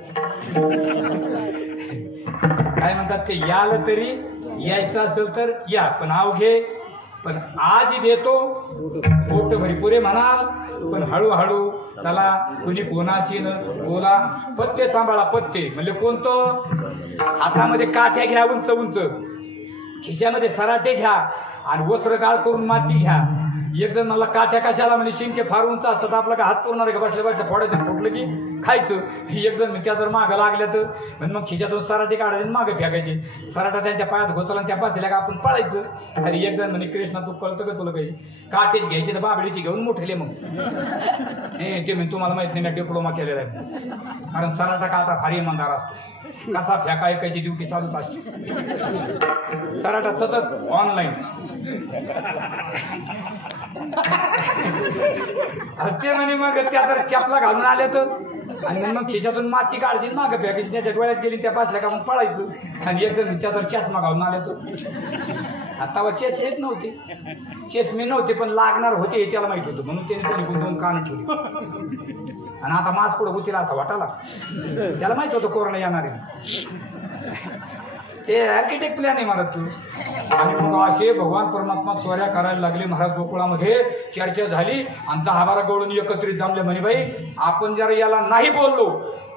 काय म्हणतात ते याल तरी यायचं असेल तर या पण अवघे पण आज देतो पोट भरी पुरे म्हणाल पण हळूहळू त्याला कुणी कोणाशी न बोला. पत्ते सांभाळा पत्ते म्हणजे कोणतं हातामध्ये काठ्या घ्या उंच उंच खिशामध्ये सराटे घ्या आणि वस्त्र गाळ करून माती घ्या. एकदम मला काठ्या कशाला म्हणजे शिंके फार उंच असतात आपला का हात पुरणार का बसल्या बसल्या फोडायचं फुटलं की खायचं. एकदम त्या जर मागं लागल्या तर मग खिशातून सराटे काढायचे मागं फेकायचे. सराटा त्यांच्या पायात घुसला आणि त्या पाचल्या का आपण पळायचं. अरे एकदम म्हणे कृष्णा तू कळतं का तुला काही काटेच घ्यायचे तर बाबडीची घेऊन मोठले मग ते म्हणजे तुम्हाला माहित नाही ना डिप्लोमा केलेला आहे कारण सराटा का आता भारी इमानदार असतो. कसा फेका ऐकायची ड्युटी चालूच असते. सराटा सतत ऑनलाईन ते म्हणे मग त्या तर चपला घालून आल्या तर आणि मग खिशातून माती काढली मागं फेकायची त्याच्या डोळ्यात गेली त्या पाचल्या का मग पळायचं आणि एकदम त्या तर चष्मा घालून आल्या तर आता चेस येत नव्हते चेस मी नव्हते पण लागणार होते त्याला माहित होतं म्हणून त्याने कोणी दोन कान ठेवले आणि आता मास्क पुढे होतील आता वाटाला त्याला माहित होतं कोरोना येणार आहे. ते आर्किटेक्ट प्लॅन आहे मला तू आणि मग असे भगवान परमात्मा चोऱ्या करायला लागले महाराज गोकुळामध्ये चर्चा झाली आणि 10-12 गवळून एकत्रित जमले म्हणे बाई आपण जर याला नाही बोललो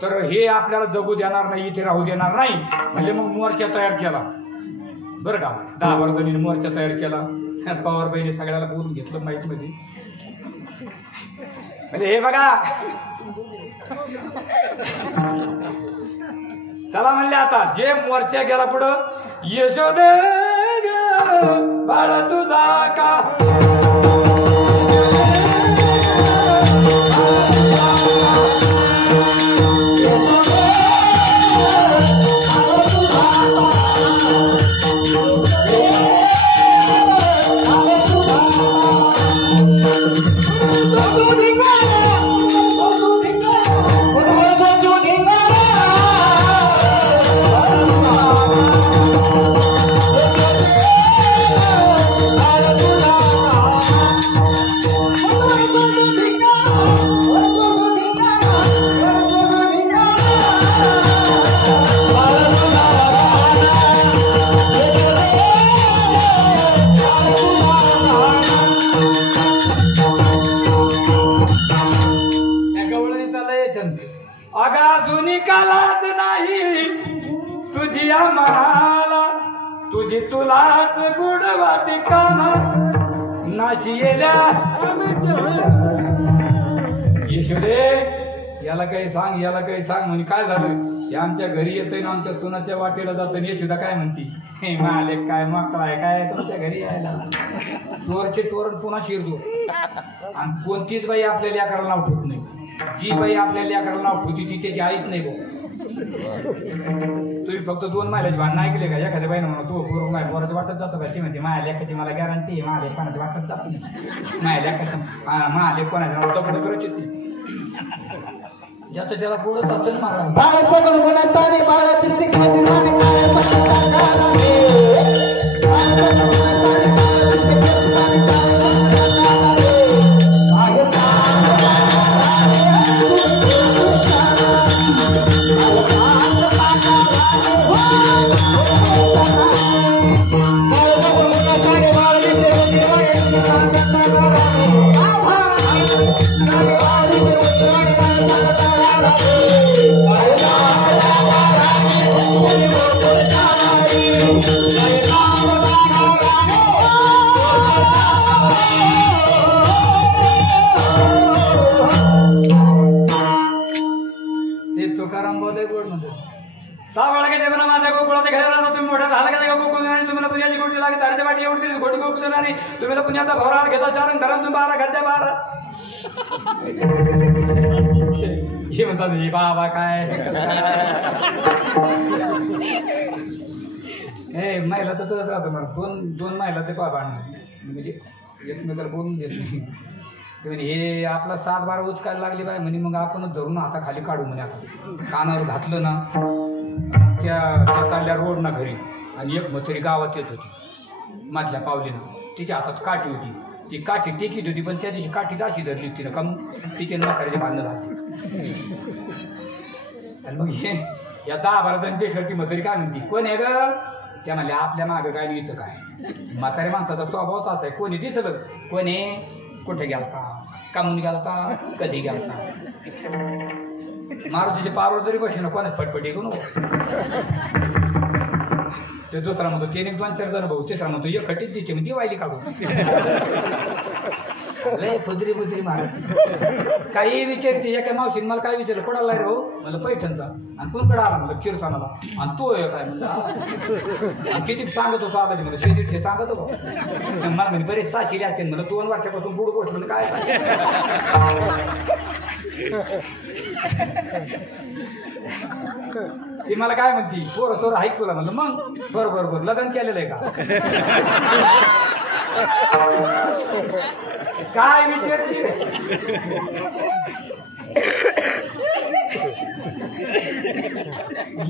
तर हे आपल्याला जगू देणार नाही इथे राहू देणार नाही. म्हणजे मग मोर्चा तयार केला बरं का 10-12 जणींनी मोर्चा तयार केला. पवारबाईने सगळ्याला बोलून घेतलं माहित मध्ये म्हणजे हे बघा चला म्हणले आता जे मोर्चा गेला पुढं यशोदे बाळा तुझा का तुझी तुलाच गुड वाटिकाना नाशी येल्या यशोदे याला काही सांग याला काही सांग म्हणे काय झालं हे आमच्या घरी येतोय ना आमच्या सुनाच्या वाटेला जातो यशोदा काय म्हणती हे माले काय माकडा आहे काय तुमच्या घरी यायला चोरचे चोरण पुन्हा शिरतो आणि कोणतीच बाई आपल्या लेकराला नाव ठेवत नाही. जी बाई आपल्या लेकराला नाव ठेवती ती त्याची आईच नाही भाऊ. तुम्ही फक्त 2 महिन्याचे भांडण ऐकले का एखाद्या बाईनं म्हणा तू पूर्व माय पोराचं वाटत जातो का ती म्हणते माझ्या लेखाची मला गॅरंटी आहे माझ्या लेखाची वाटत जात नाही माझ्या लेखाचं माझ्या लेख कोणाच्या नाव टपडं करत येते ज्याचं त्याला पुढं जातं मारा बाळा सगळं गुणस्ताने बाळा दिसते तुम्ही पुण्याचा भवरा घेता चारण घरात तुम्ही 12 घरच्या 12 हे म्हणतात हे बाबा काय हे महिला तर राहतो मला दोन महिला ते बाबा म्हणजे एकमेकाला बोलून घेत नाही ते म्हणे हे आपला 7-12 उचकायला लागली बाय म्हणे, मग आपणच धरून आता खाली काढू म्हणे. आता कानावर घातलं ना त्या चालल्या रोड ना घरी, आणि एक म्हातारी गावात येत होती मधल्या पावलीनं, तिच्या हातात काठी होती. ती काठी टेकीत होती, पण त्या दिवशी काठीच अशी धरली होती ना का तिचे म्हाताऱ्याचे भांडणं झाले. आणि मग हे या 10-12 जण ते म्हातारी काय म्हणती, कोण आहे ग? त्या म्हणल्या आपल्या मागं काय लिहिचं काय. म्हाताऱ्या माणसाचा स्वभावच असा आहे, कोणी दिसलं कोणी कुठे गेलता, कामून गेलता, कधी गेलता. मारुतीच्या पारवर जरी बसले ना कोणाच फटफटी करू ते. दुसरा म्हणतो त्याने 2-4 जण भाऊ, तिसरा म्हणतो एक खटीच दिसते म्हणजे दिवाळी काढू. लय खुदरी बुद्री महाराज काही विचारते. एका मावशीने मला काय विचारलं, कोणाला रे भाऊ? मला पैठणचा. आणि कोणकडे आला? मला कीर्तनाला. आणि तो काय म्हणला किती सांगत होतो आला मला 100-150 सांगत होतो. मला म्हणे बरेच 600 असते. मला 2 वर्षापासून पुढे गोष्ट काय ती मला काय म्हणती, पोरं सोरं ऐक तुला. म्हणलं मग बरोबर लग्न केलेलं आहे का? काय विचारते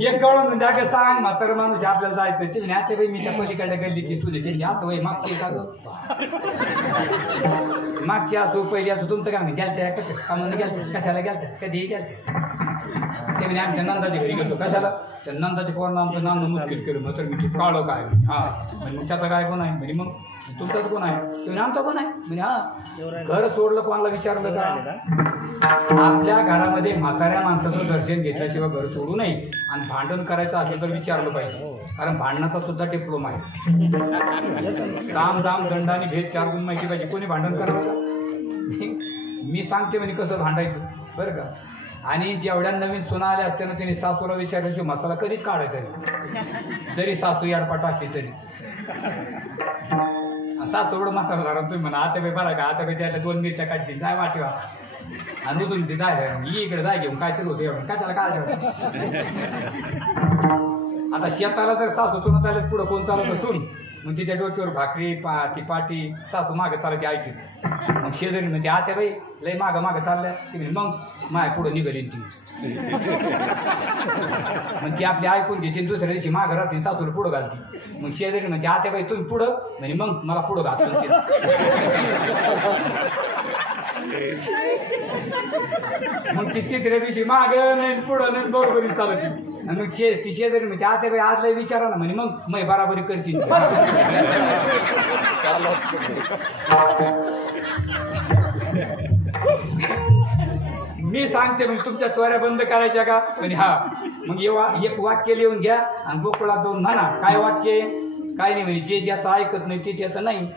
एक कळून म्हणजे अगं सांग म्हातार माणूस आपल्याला जायचं. ते आता बाई मी त्या पलीकडल्या गल्लीची तुझे त्यांची आता वय मागची का मागची असो पहिली असो तुमचं काय म्हणजे गेलत्या कामाला गेलत्या कशाला गेलत्या कधीही गेलत्या. ते म्हणजे आमच्या नंदाच्या घरी गेलो कशाला, त्या नंदाच्या पोरांना आमचं नाव मुश्किल केलं. मग तर मी काळं काय हा मग त्याचा काय कोण आहे म्हणजे, मग तुमचाच कोण आहे तुम्ही आमचा कोण आहे म्हणजे. हा घर सोडलं कोणाला विचारलं का? आपल्या घरामध्ये म्हाताऱ्या माणसाचं दर्शन घेतल्याशिवाय घर सोडू नये. आणि भांडण करायचं असेल तर विचारलं पाहिजे, कारण भांडणाचा सुद्धा डिप्लोमा आहे. काम दाम दंड आणि भेद 4 गुण माहिती पाहिजे. कोणी भांडण करायचं मी सांगते म्हणजे कसं भांडायचं बरं का. आणि जेवढ्या नवीन सुना आल्या असते ना त्यांनी सासूला विचारल्याशिवाय मसाला कधीच काढायचा नाही, जरी सासू याडपाट असली तरी. सासू एवढं मसाला धरा तुम्ही म्हणा आता बाई बरा का, आता बाई त्याच्या 2 मिरच्या काढतील जाय वाटेवा आणि उजून ते जाय इकडे जाय घेऊन काहीतरी होतं एवढं कशाला काढायचं. आता शेताला जर सासू सुना चालत पुढं कोण चालत सून, मग तिच्या डोक्यावर भाकरी ती पाटी सासू मागं चालत ऐकली. मग शेजारी म्हणते आता बाई लय मागं चालल्या ती मग माय पुढं निघाली ती. मग ती आपली ऐकून घेते दुसऱ्या दिवशी मागं राहते सासूला पुढं घालते. मग शेजारी म्हणते आता बाई तुम्ही पुढं म्हणजे मग मला पुढं घातलं. मग ती तिसऱ्या दिवशी मागं नाही पुढं नाही बरोबरी चालत. आणि मग ती शेजारी म्हणते आता बाई आज लय विचारा ना म्हणे, मग मै बराबरी करतील. मी सांगते म्हणजे तुमच्या चोऱ्या बंद करायच्या का म्हणजे. हा मग एक वाक्य लिहून घ्या आणि गोकुळात जाऊन म्हणा काय वाक्य काय नाही म्हणजे जे ज्याचं ऐकत नाही ते त्याचं नाही,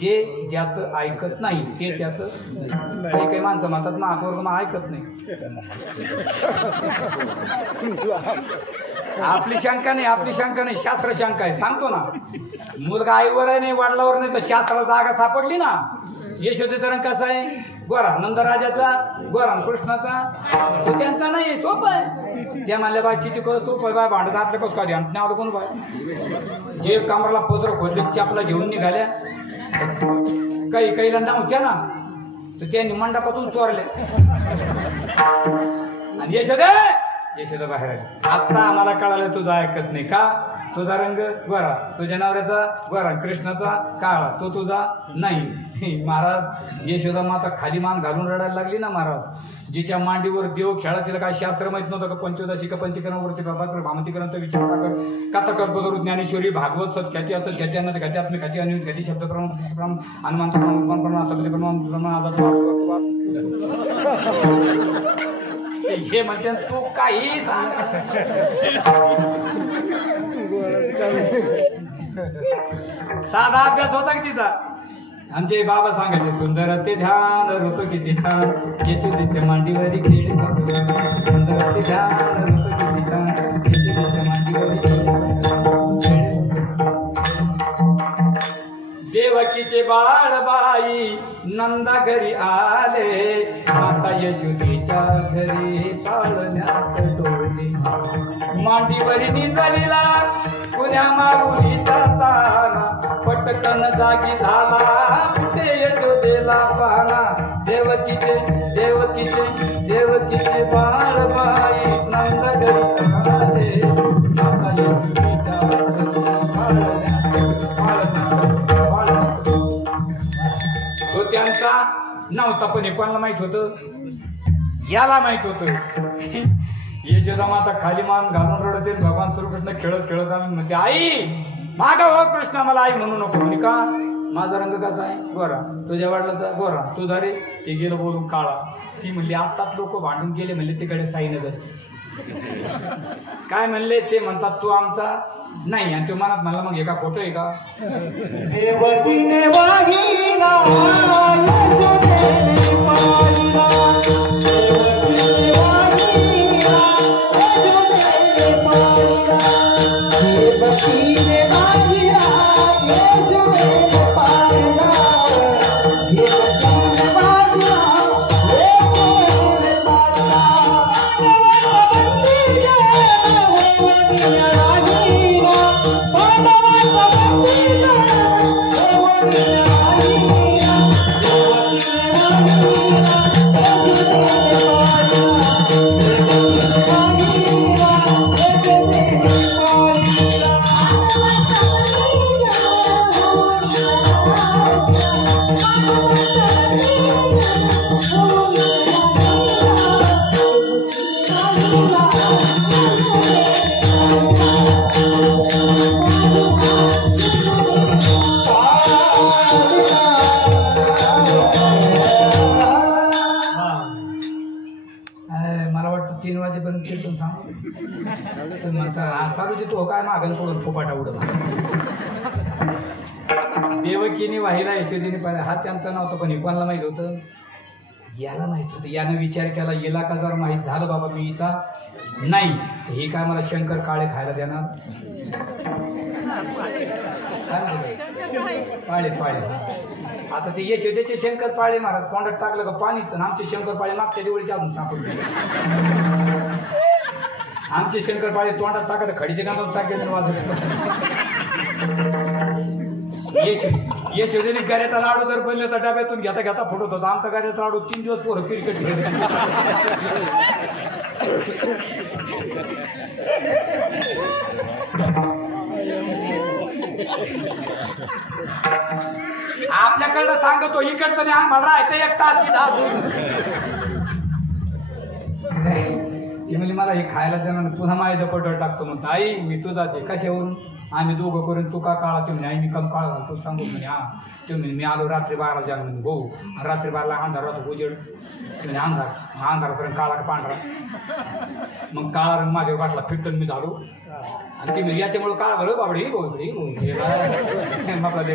जे ज्याचं ऐकत नाही ते त्याचं. काही काही माणसं म्हणतात महापौर मग ऐकत नाही. आपली शंका नाही शास्त्र शंका आहे. सांगतो ना मुलगा आईवर आहे नाही वडिलावर नाही तर शास्त्राला जागा सापडली ना. यशोदेचा रंग कसा आहे गोरा, नंदराजाचा गोरा, कृष्णाचा तो त्यांचा नाही सोपं आहे. त्या म्हणल्या बाय किती कसं सोपं बाय भांडत आपल्या कसं काय ध्यान कोण बाय. जे कमराला पदर खोदले चापला घेऊन निघाल्या काही नव्हत्या ना तर त्यांनी मंडपातून चोरल्या. आणि यशोदा बाहेर आली. आता आम्हाला कळालं तुझं ऐकत नाही का, तुझा रंग गोरा, तुझ्या नवऱ्याचा गोरा, कृष्णाचा काळा, तो तुझा नाही. महाराज यशोदा माता खाली मान घालून रडायला लागली ना महाराज. जिच्या मांडीवर देव खेळा तिला काय शास्त्र माहित नव्हतं का. पंचोदशी का पंचकरणावरती प्रभाकर भामतीकरांचा विचार कर कथा कल्पतरू ज्ञानेश्वरी भागवत सत ख्याती असत ख्याती अन्न ख्याती आत्म ख्याती अनिल ख्याती शब्द प्रमाण हनुमान हे म्हणते तू काही सांग. साधा अभ्यास होता की तिचा. आमचे बाबा सांगायचे सुंदर ते ध्यान रूप किती छान यशोदेच्या मांडीवरी खेळ. सुंदर ते ध्यान रूप किती छान यशोदेच्या मांडीवरी देवकीचे बाळबाई नंदा घरी आले. माता यशोदेच्या घरी पाळण्यात डोले. मांडीवरी निजविला पुण्या मारुली जाताना पटकन जागी झाला कुठे यशोदा यशोदेला पाहना देवकीचे देवकीचे देवकीचे बाळबाई नंद घरी आले माता यशोदेच्या तो त्यांचा नव्हता पण हे कोणाला माहित होतं याला माहित होतं यशोदा माता खाली मान घालून रडते भगवान श्रीकृष्ण खेळत खेळत आले म्हणते आई मागा हो कृष्ण मला आई म्हणू नको म्हणे का माझा रंग कसा आहे गोरा तुझ्या वडिलाचा गोरा तुझा रे ते गेलं बोलून काळा ती म्हणली आत्ताच लोक भांडून गेले म्हणले तिकडे साईनगर काय म्हणले ते म्हणतात तू आमचा नाही आणि तो मनात म्हणला मग हे का खोटं आहे का देवकीने वाहिला यशोदेने पाहिला देवकीने वाहिला यशोदेने पाहिला देवकीने वाहिला यशोदेने पाहिला देवकीने वाहिला यशोदेने पाहिला तो काय मागण पडून फोपाटा उडत देवकीने वाहिला यशोदेने पाहिला हा त्यांचं नव्हतं पण हे कोणाला माहित होतं याला माहित होतं यानं विचार केला याला का जर माहित झालं बाबा मी हिचा नाही हे काय मला शंकर काळे खायला देणार पाळे पाळे आता ते यशोदेचे शंकर पाळे महाराज तोंडात टाकलं का पाणीच आमचे शंकर पाळे मागच्या दिवळीच्या अजून टाकून आमचे शंकर पाळे तोंडात टाकत खडीचे कामात टाकले वाजत यशोदेने गाऱ्याचा लाडू जर बनले तर डब्यातून घेता घेता फुटत होता आमचा गाऱ्याचा लाडू 3 दिवस पोरं क्रिकेट खेळत आपल्याकडं सांगतो इकडचं नाही आम्हाला राहायचं 1 तास ती म्हणजे मला हे खायला देणार पुन्हा माझ्या पटवर टाकतो म्हणतो आई मी तुझाचे कशावरून आम्ही दोघं करून तू का काळा ते म्हणे आई मी कम काळा घालतो सांगू म्हणे हा ते म्हणे मी आलो रात्री 12 जाण म्हणे हो रात्री 12ला अंधार होतो उजेड म्हणे अंधारापर्यंत काळा का पांढरा मग काळा रंग माझ्यावर वाटला फिटून मी झालो आणि ती म्हणजे याच्यामुळे काळा झालो बाबडी मग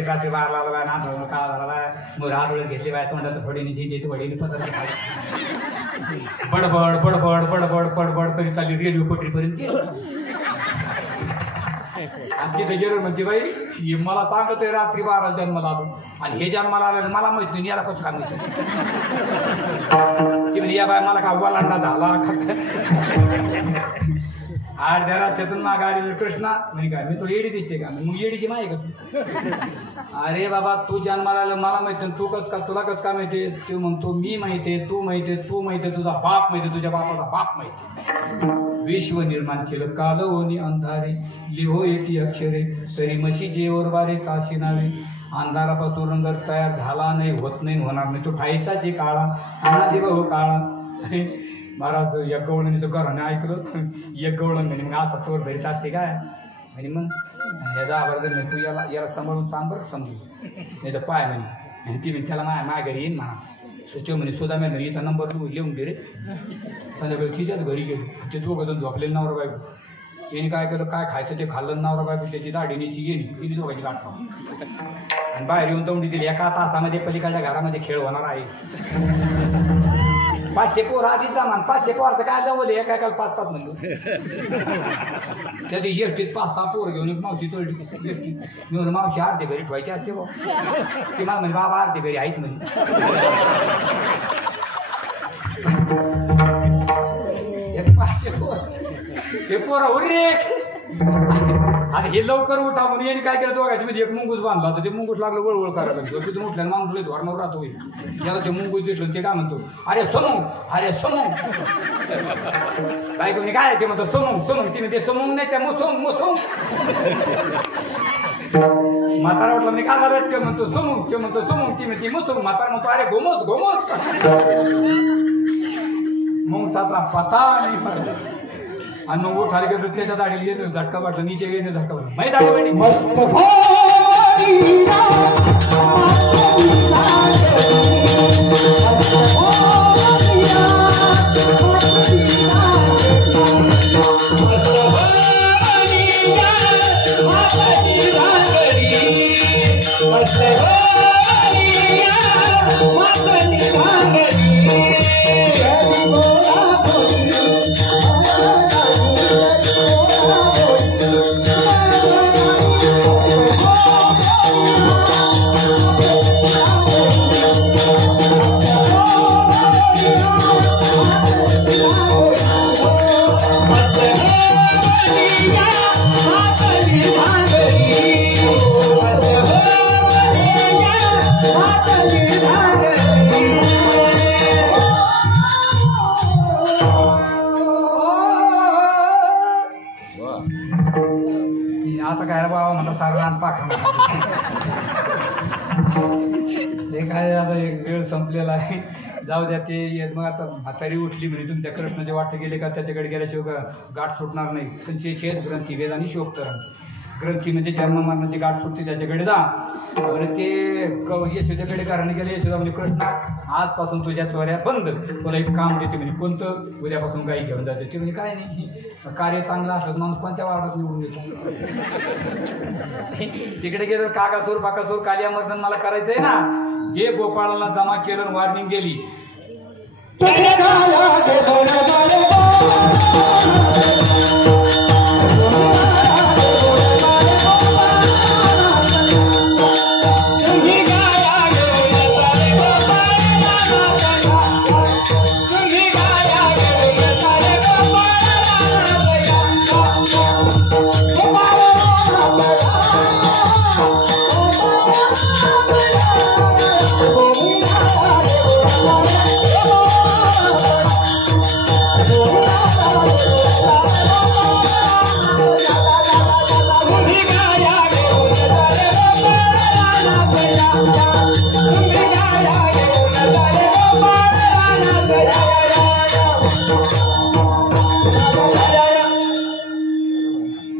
रात्री 12ला आला बाय अंधार काळा झाला बाय मग राजोळ्यात घेतली बाय तोंडात फडीने झेंडे फडीने पत्र बडबड बडबड बडबड बडबड करीत आली रेल्वे पटरीपर्यंत गेली आणि तिथे गेलो म्हणते बाई मला सांगत आहे रात्री 12 जन्माला आलो आणि हे जन्माला आलं मला माहित नाही याला कसं काम ती म्हणजे या बाय मला का वलांडा झाला अर्ध्या रस्त्यातून माग आलेलं कृष्णा म्हणजे काय मी तो येडी दिसते का मग येडीची माही का अरे बाबा तू जन्माला आलं मला माहिती तू कस का तुला कस का माहितीये तू म्हणतो मी माहितीये तू माहितीये तुझा बाप माहितीये तुझ्या बापाचा बाप माहिती विश्व निर्माण केलं काल ओनी अंधारे लिहो एकी अक्षरे तरी म्हशी जेवर बारे काशी नावे अंधारापासून रंग तयार झाला नाही होत नाही होणार नाही तो ठाईचा जे काळा अनादि भाऊ काळा महाराज एक गवळणीचं घराने ऐकलं एक गवळण म्हणे मग असा चोर भरीत असते काय म्हणे मग ह्याचा आवाज नाही तू याला सांभाळून सांग बरं समजू नाही तर पाय म्हणे ती म्हणे त्याला माझ्या घरी येईन म्हणा सुचव म्हणे सुद्धा मी हिचा नंबर तू लिहून घे रे संध्याकाळी तिच्याच घरी गेलो ते दोघं जण झोपलेलं नवरा बायको तिने काय केलं काय खायचं ते खाल्लं नवरा बायको त्याची दाढीनीची गेली तिने दोघांची गाठ आणि बाहेर येऊन तोंडी दिली 1 तासामध्ये पलीकडल्या घरामध्ये खेळ होणार आहे 500 पोर आधीच जमान 500 पोरचं काय जवळ एका 5-5 म्हणलो त्या दिवशी एसटीत 5-6 पोर घेऊन एक मावशी तोडली एसटी मी म्हणून मावशी अर्धे घरी ठेवायचे असते बा ती मला म्हणे बाबा अर्धे घरी आहेत म्हणे एक 500 पोर हे पोर उरे आता आणि हे लवकर उठा म्हणून यांनी काय केलं दोघांची म्हणजे एक मुंगूस बांधला होता. ते मुंगूस लागलं वळवळ करायला तिथून उठल्यानं माणूस लई धोरणावर राहतो. त्याला ते मुंगूस दिसलं ते काय म्हणतो, अरे सोनू, अरे सोनू. काय कोणी काय ते म्हणतो सोनू सोनू. तिने ते सोनू नाही त्या मोसोम मोसोम. म्हातारा वाटलं मी काय झालं ते म्हणतो सोमू, ते म्हणतो सोमू, ती म्हणते मोसोम. म्हातारा म्हणतो अरे गोमोस गोमोस. मग सातला पता नाही आणि मग उठायला गेलो त्याच्या दाढीला गेलो झटका वाटला नीचे गेले झटका वाटला माहिती दाढी वाटी मस्त आता काय बाबा मला सारं पाख हे काय आता एक वेळ संपलेला आहे. जाऊ द्या ते मग आता म्हातारी उठली म्हणजे तुमच्या कृष्णाचे वाटे गेले का त्याच्याकडे गेल्याशिवाय गाठ सुटणार नाही. संचय छेद ग्रंथी वेद आणि शोकतरण ग्रंथी म्हणजे जन्म मरणाची गाठ सुटते त्याच्याकडे जा. म्हणजे ते यशोदेकडे कारण गेले यशोदा म्हणजे कृष्ण आजपासून तुझ्या चोऱ्या बंद, तुला एक काम देते म्हणजे कोणतं उद्यापासून गाई घेऊन जाते. ते म्हणजे काय नाही कार्य चांगलं असलं माणूस कोणत्या वार्डात निवडून येतो. तिकडे गेलं काकासूर पाकासूर कालियामर्दन मला करायचंय ना. जे गोपाळाला जमा केलं वॉर्निंग गेली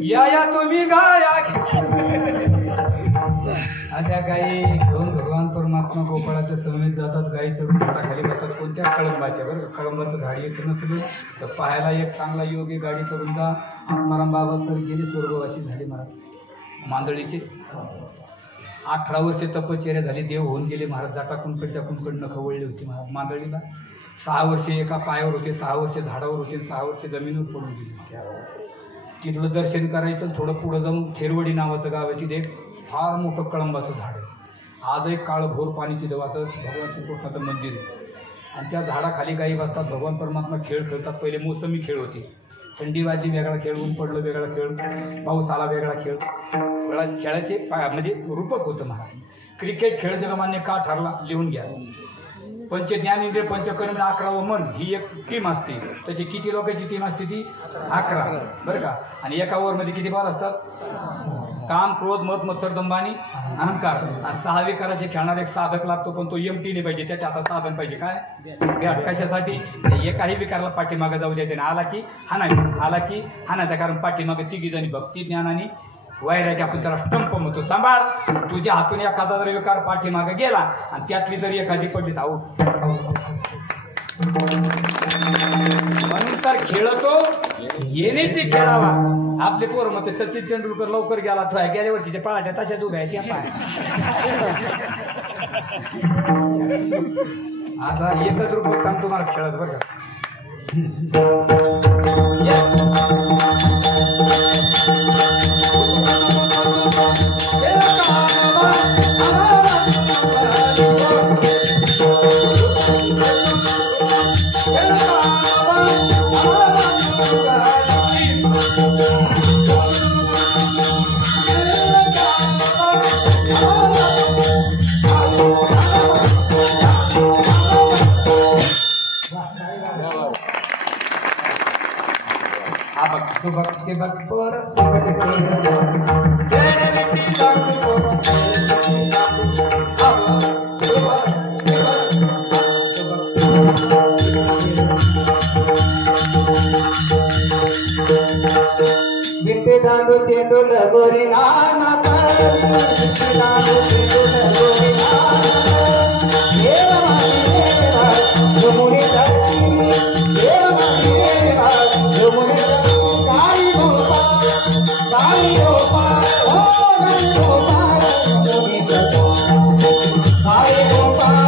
या तुम्ही गाया. त्या गायी घेऊन भगवान परमात्मा गोपाळाच्या समेत जातात. गायी चढून झाडाखाली बसतात. कोणत्या कळंबाच्या बरं कळंबाचं झाड येत नसलं तर पाहायला एक चांगला योगी गाडी करून जा. आत्माराम बाबा तर गेले स्वर्गवासी झाले महाराज. मांदळीचे 18 वर्षे तपश्चर्या झाली. देव होऊन गेले महाराज. जाटा कुंकडच्या कुंकड खवळली होती महाराज. मांदळीला 6 वर्षे एका पायावर होते, 6 वर्षे झाडावर होते, 6 वर्षे जमिनीवर पडून गेली. तिथलं दर्शन करायचं. थोडं पुढं जाऊन खेरवडी नावाचं गाव आहे. तिथे एक फार मोठं कळंबाचं झाड आहे. आज एक काळं घोर पाणी तिथं वाहतं. भगवान श्रीकृष्णाचं मंदिर आहे आणि त्या झाडाखाली गायी बसतात. भगवान परमात्मा खेळ खेळतात. पहिले मोसमी खेळ होती. थंडी वाजली वेगळा खेळ, ऊन पडलं वेगळा खेळ, पाऊस आला वेगळा खेळ. खेळाचे म्हणजे रूपक होतं महाराज. क्रिकेट खेळ जगमान्य का ठरला लिहून घ्या. पंचज्ञानेंद्रिय पंचकर्म 11 मन ही एक टीम असते. त्याची किती लोकांची टीम असते ती 11 बरं का. आणि एका ओव्हरमध्ये किती बॉल असतात? काम क्रोध मत मत्सर दंभ आणि अहंकार. आणि 6 विकाराचे खेळणारा एक साधक लागतो पण तो एमटी नाही पाहिजे. त्याच्या हातात साधन पाहिजे काय कशासाठी? एकाही विकाराला पाठीमागे जाऊ द्यायचे नाही. आला की हाणायचा. कारण पाठीमागे तिघी जणी भक्ती ज्ञान आणि वैराग्य आपण त्याला स्टंप म्हणतो. सांभाळ. तुझ्या हातून एखादा जर विकार पाठीमागे गेला आणि त्यातली जरी एखादी पडली तर आऊट. म्हणून तर खेळतो येण्याची खेळावा. आपले पोर मग सचिन तेंडुलकर लवकर गेला. गेल्या वर्षीच्या पळाच्या तशाच उभ्या आहेत त्या पाय. असा एकच रूप काम तुम्हाला खेळत बरं का. बप्पर जय विठी विठे दांडू चेंडू लगोरी नाना विठे दांडू चेंडू लगोरी नाना यमुने यमुने गाई गोपाल हो गाई गोपाल गाई गोपाल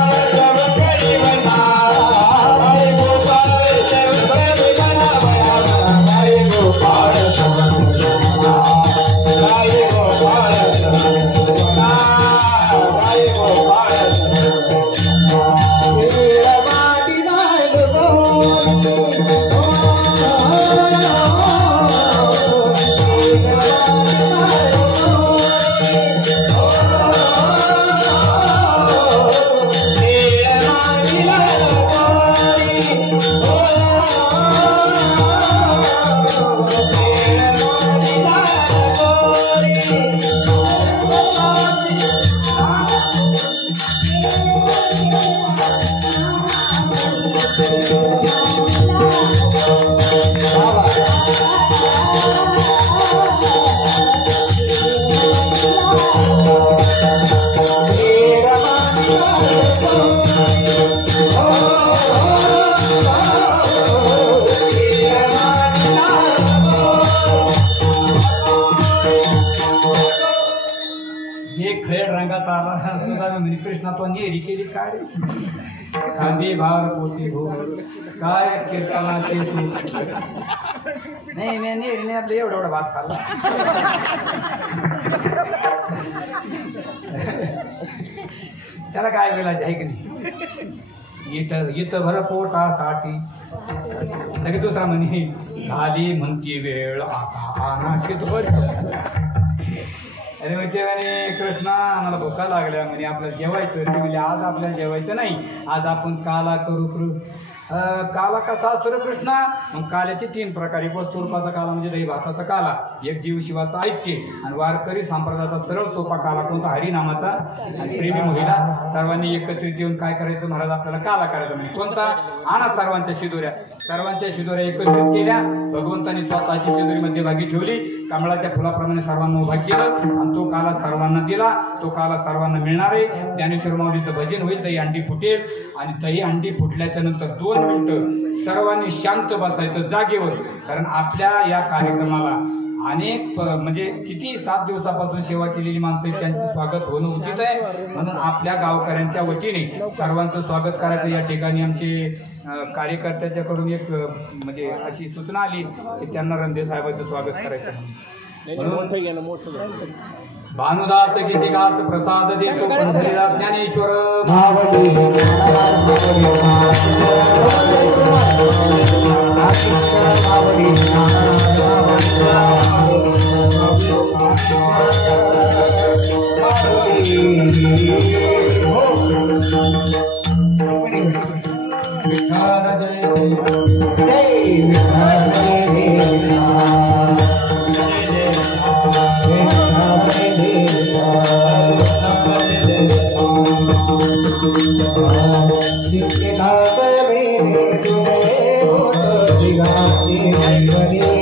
हेरी केली काय खांदी भार पोती हो काय कीर्तनाचे नाही मी नेहमी आपलं एवढा भात खाल्ला त्याला काय वेळाचे आहे की नाही इथं भर पोटासाठी लगेच दुसरा म्हणे झाली म्हणती वेळ आता आणाची अरे म्हणजे म्हणे कृष्णा आम्हाला भुका लागल्या म्हणे आपल्याला जेवायचं ते म्हणजे आज आपल्याला जेवायचं नाही आज आपण काला करू काला कसा असतो कृष्णा मग काल्याचे 3 प्रकार एक वस्तुरूपाचा काला म्हणजे दही भाताचा काला एक जीव शिवाचा ऐक्य आणि वारकरी संप्रदायाचा सरळ सोपा काला कोणता हरिनामाचा आणि प्रेमी महिला सर्वांनी एकत्रित येऊन काय करायचं महाराज आपल्याला काला करायचा म्हणजे कोणता आणा सर्वांच्या शिदोऱ्या एकत्रित केल्या भगवंतांनी स्वतःची शिदोरी मध्यभागी ठेवली कमळाच्या फुलाप्रमाणे सर्वांना उभा केलं आणि तो काला सर्वांना दिला तो काला सर्वांना मिळणार आहे ज्ञानेश्वर माऊलीचं भजन होईल दही अंडी फुटेल आणि दही अंडी फुटल्याच्या नंतर 2 मिनिटं सर्वांनी शांत बसायचं जागेवर कारण आपल्या या कार्यक्रमाला अनेक म्हणजे किती 7 दिवसापासून सेवा केलेली माणसं त्यांचं स्वागत होणं उचित आहे म्हणून आपल्या गावकऱ्यांच्या वतीने सर्वांचं स्वागत करायचं या ठिकाणी आमचे कार्यकर्त्याच्याकडून एक म्हणजे अशी सूचना आली की त्यांना रणदे साहेबांचं स्वागत करायचं भानुदास किती गात प्रसाद देतो ज्ञानेश्वर Hare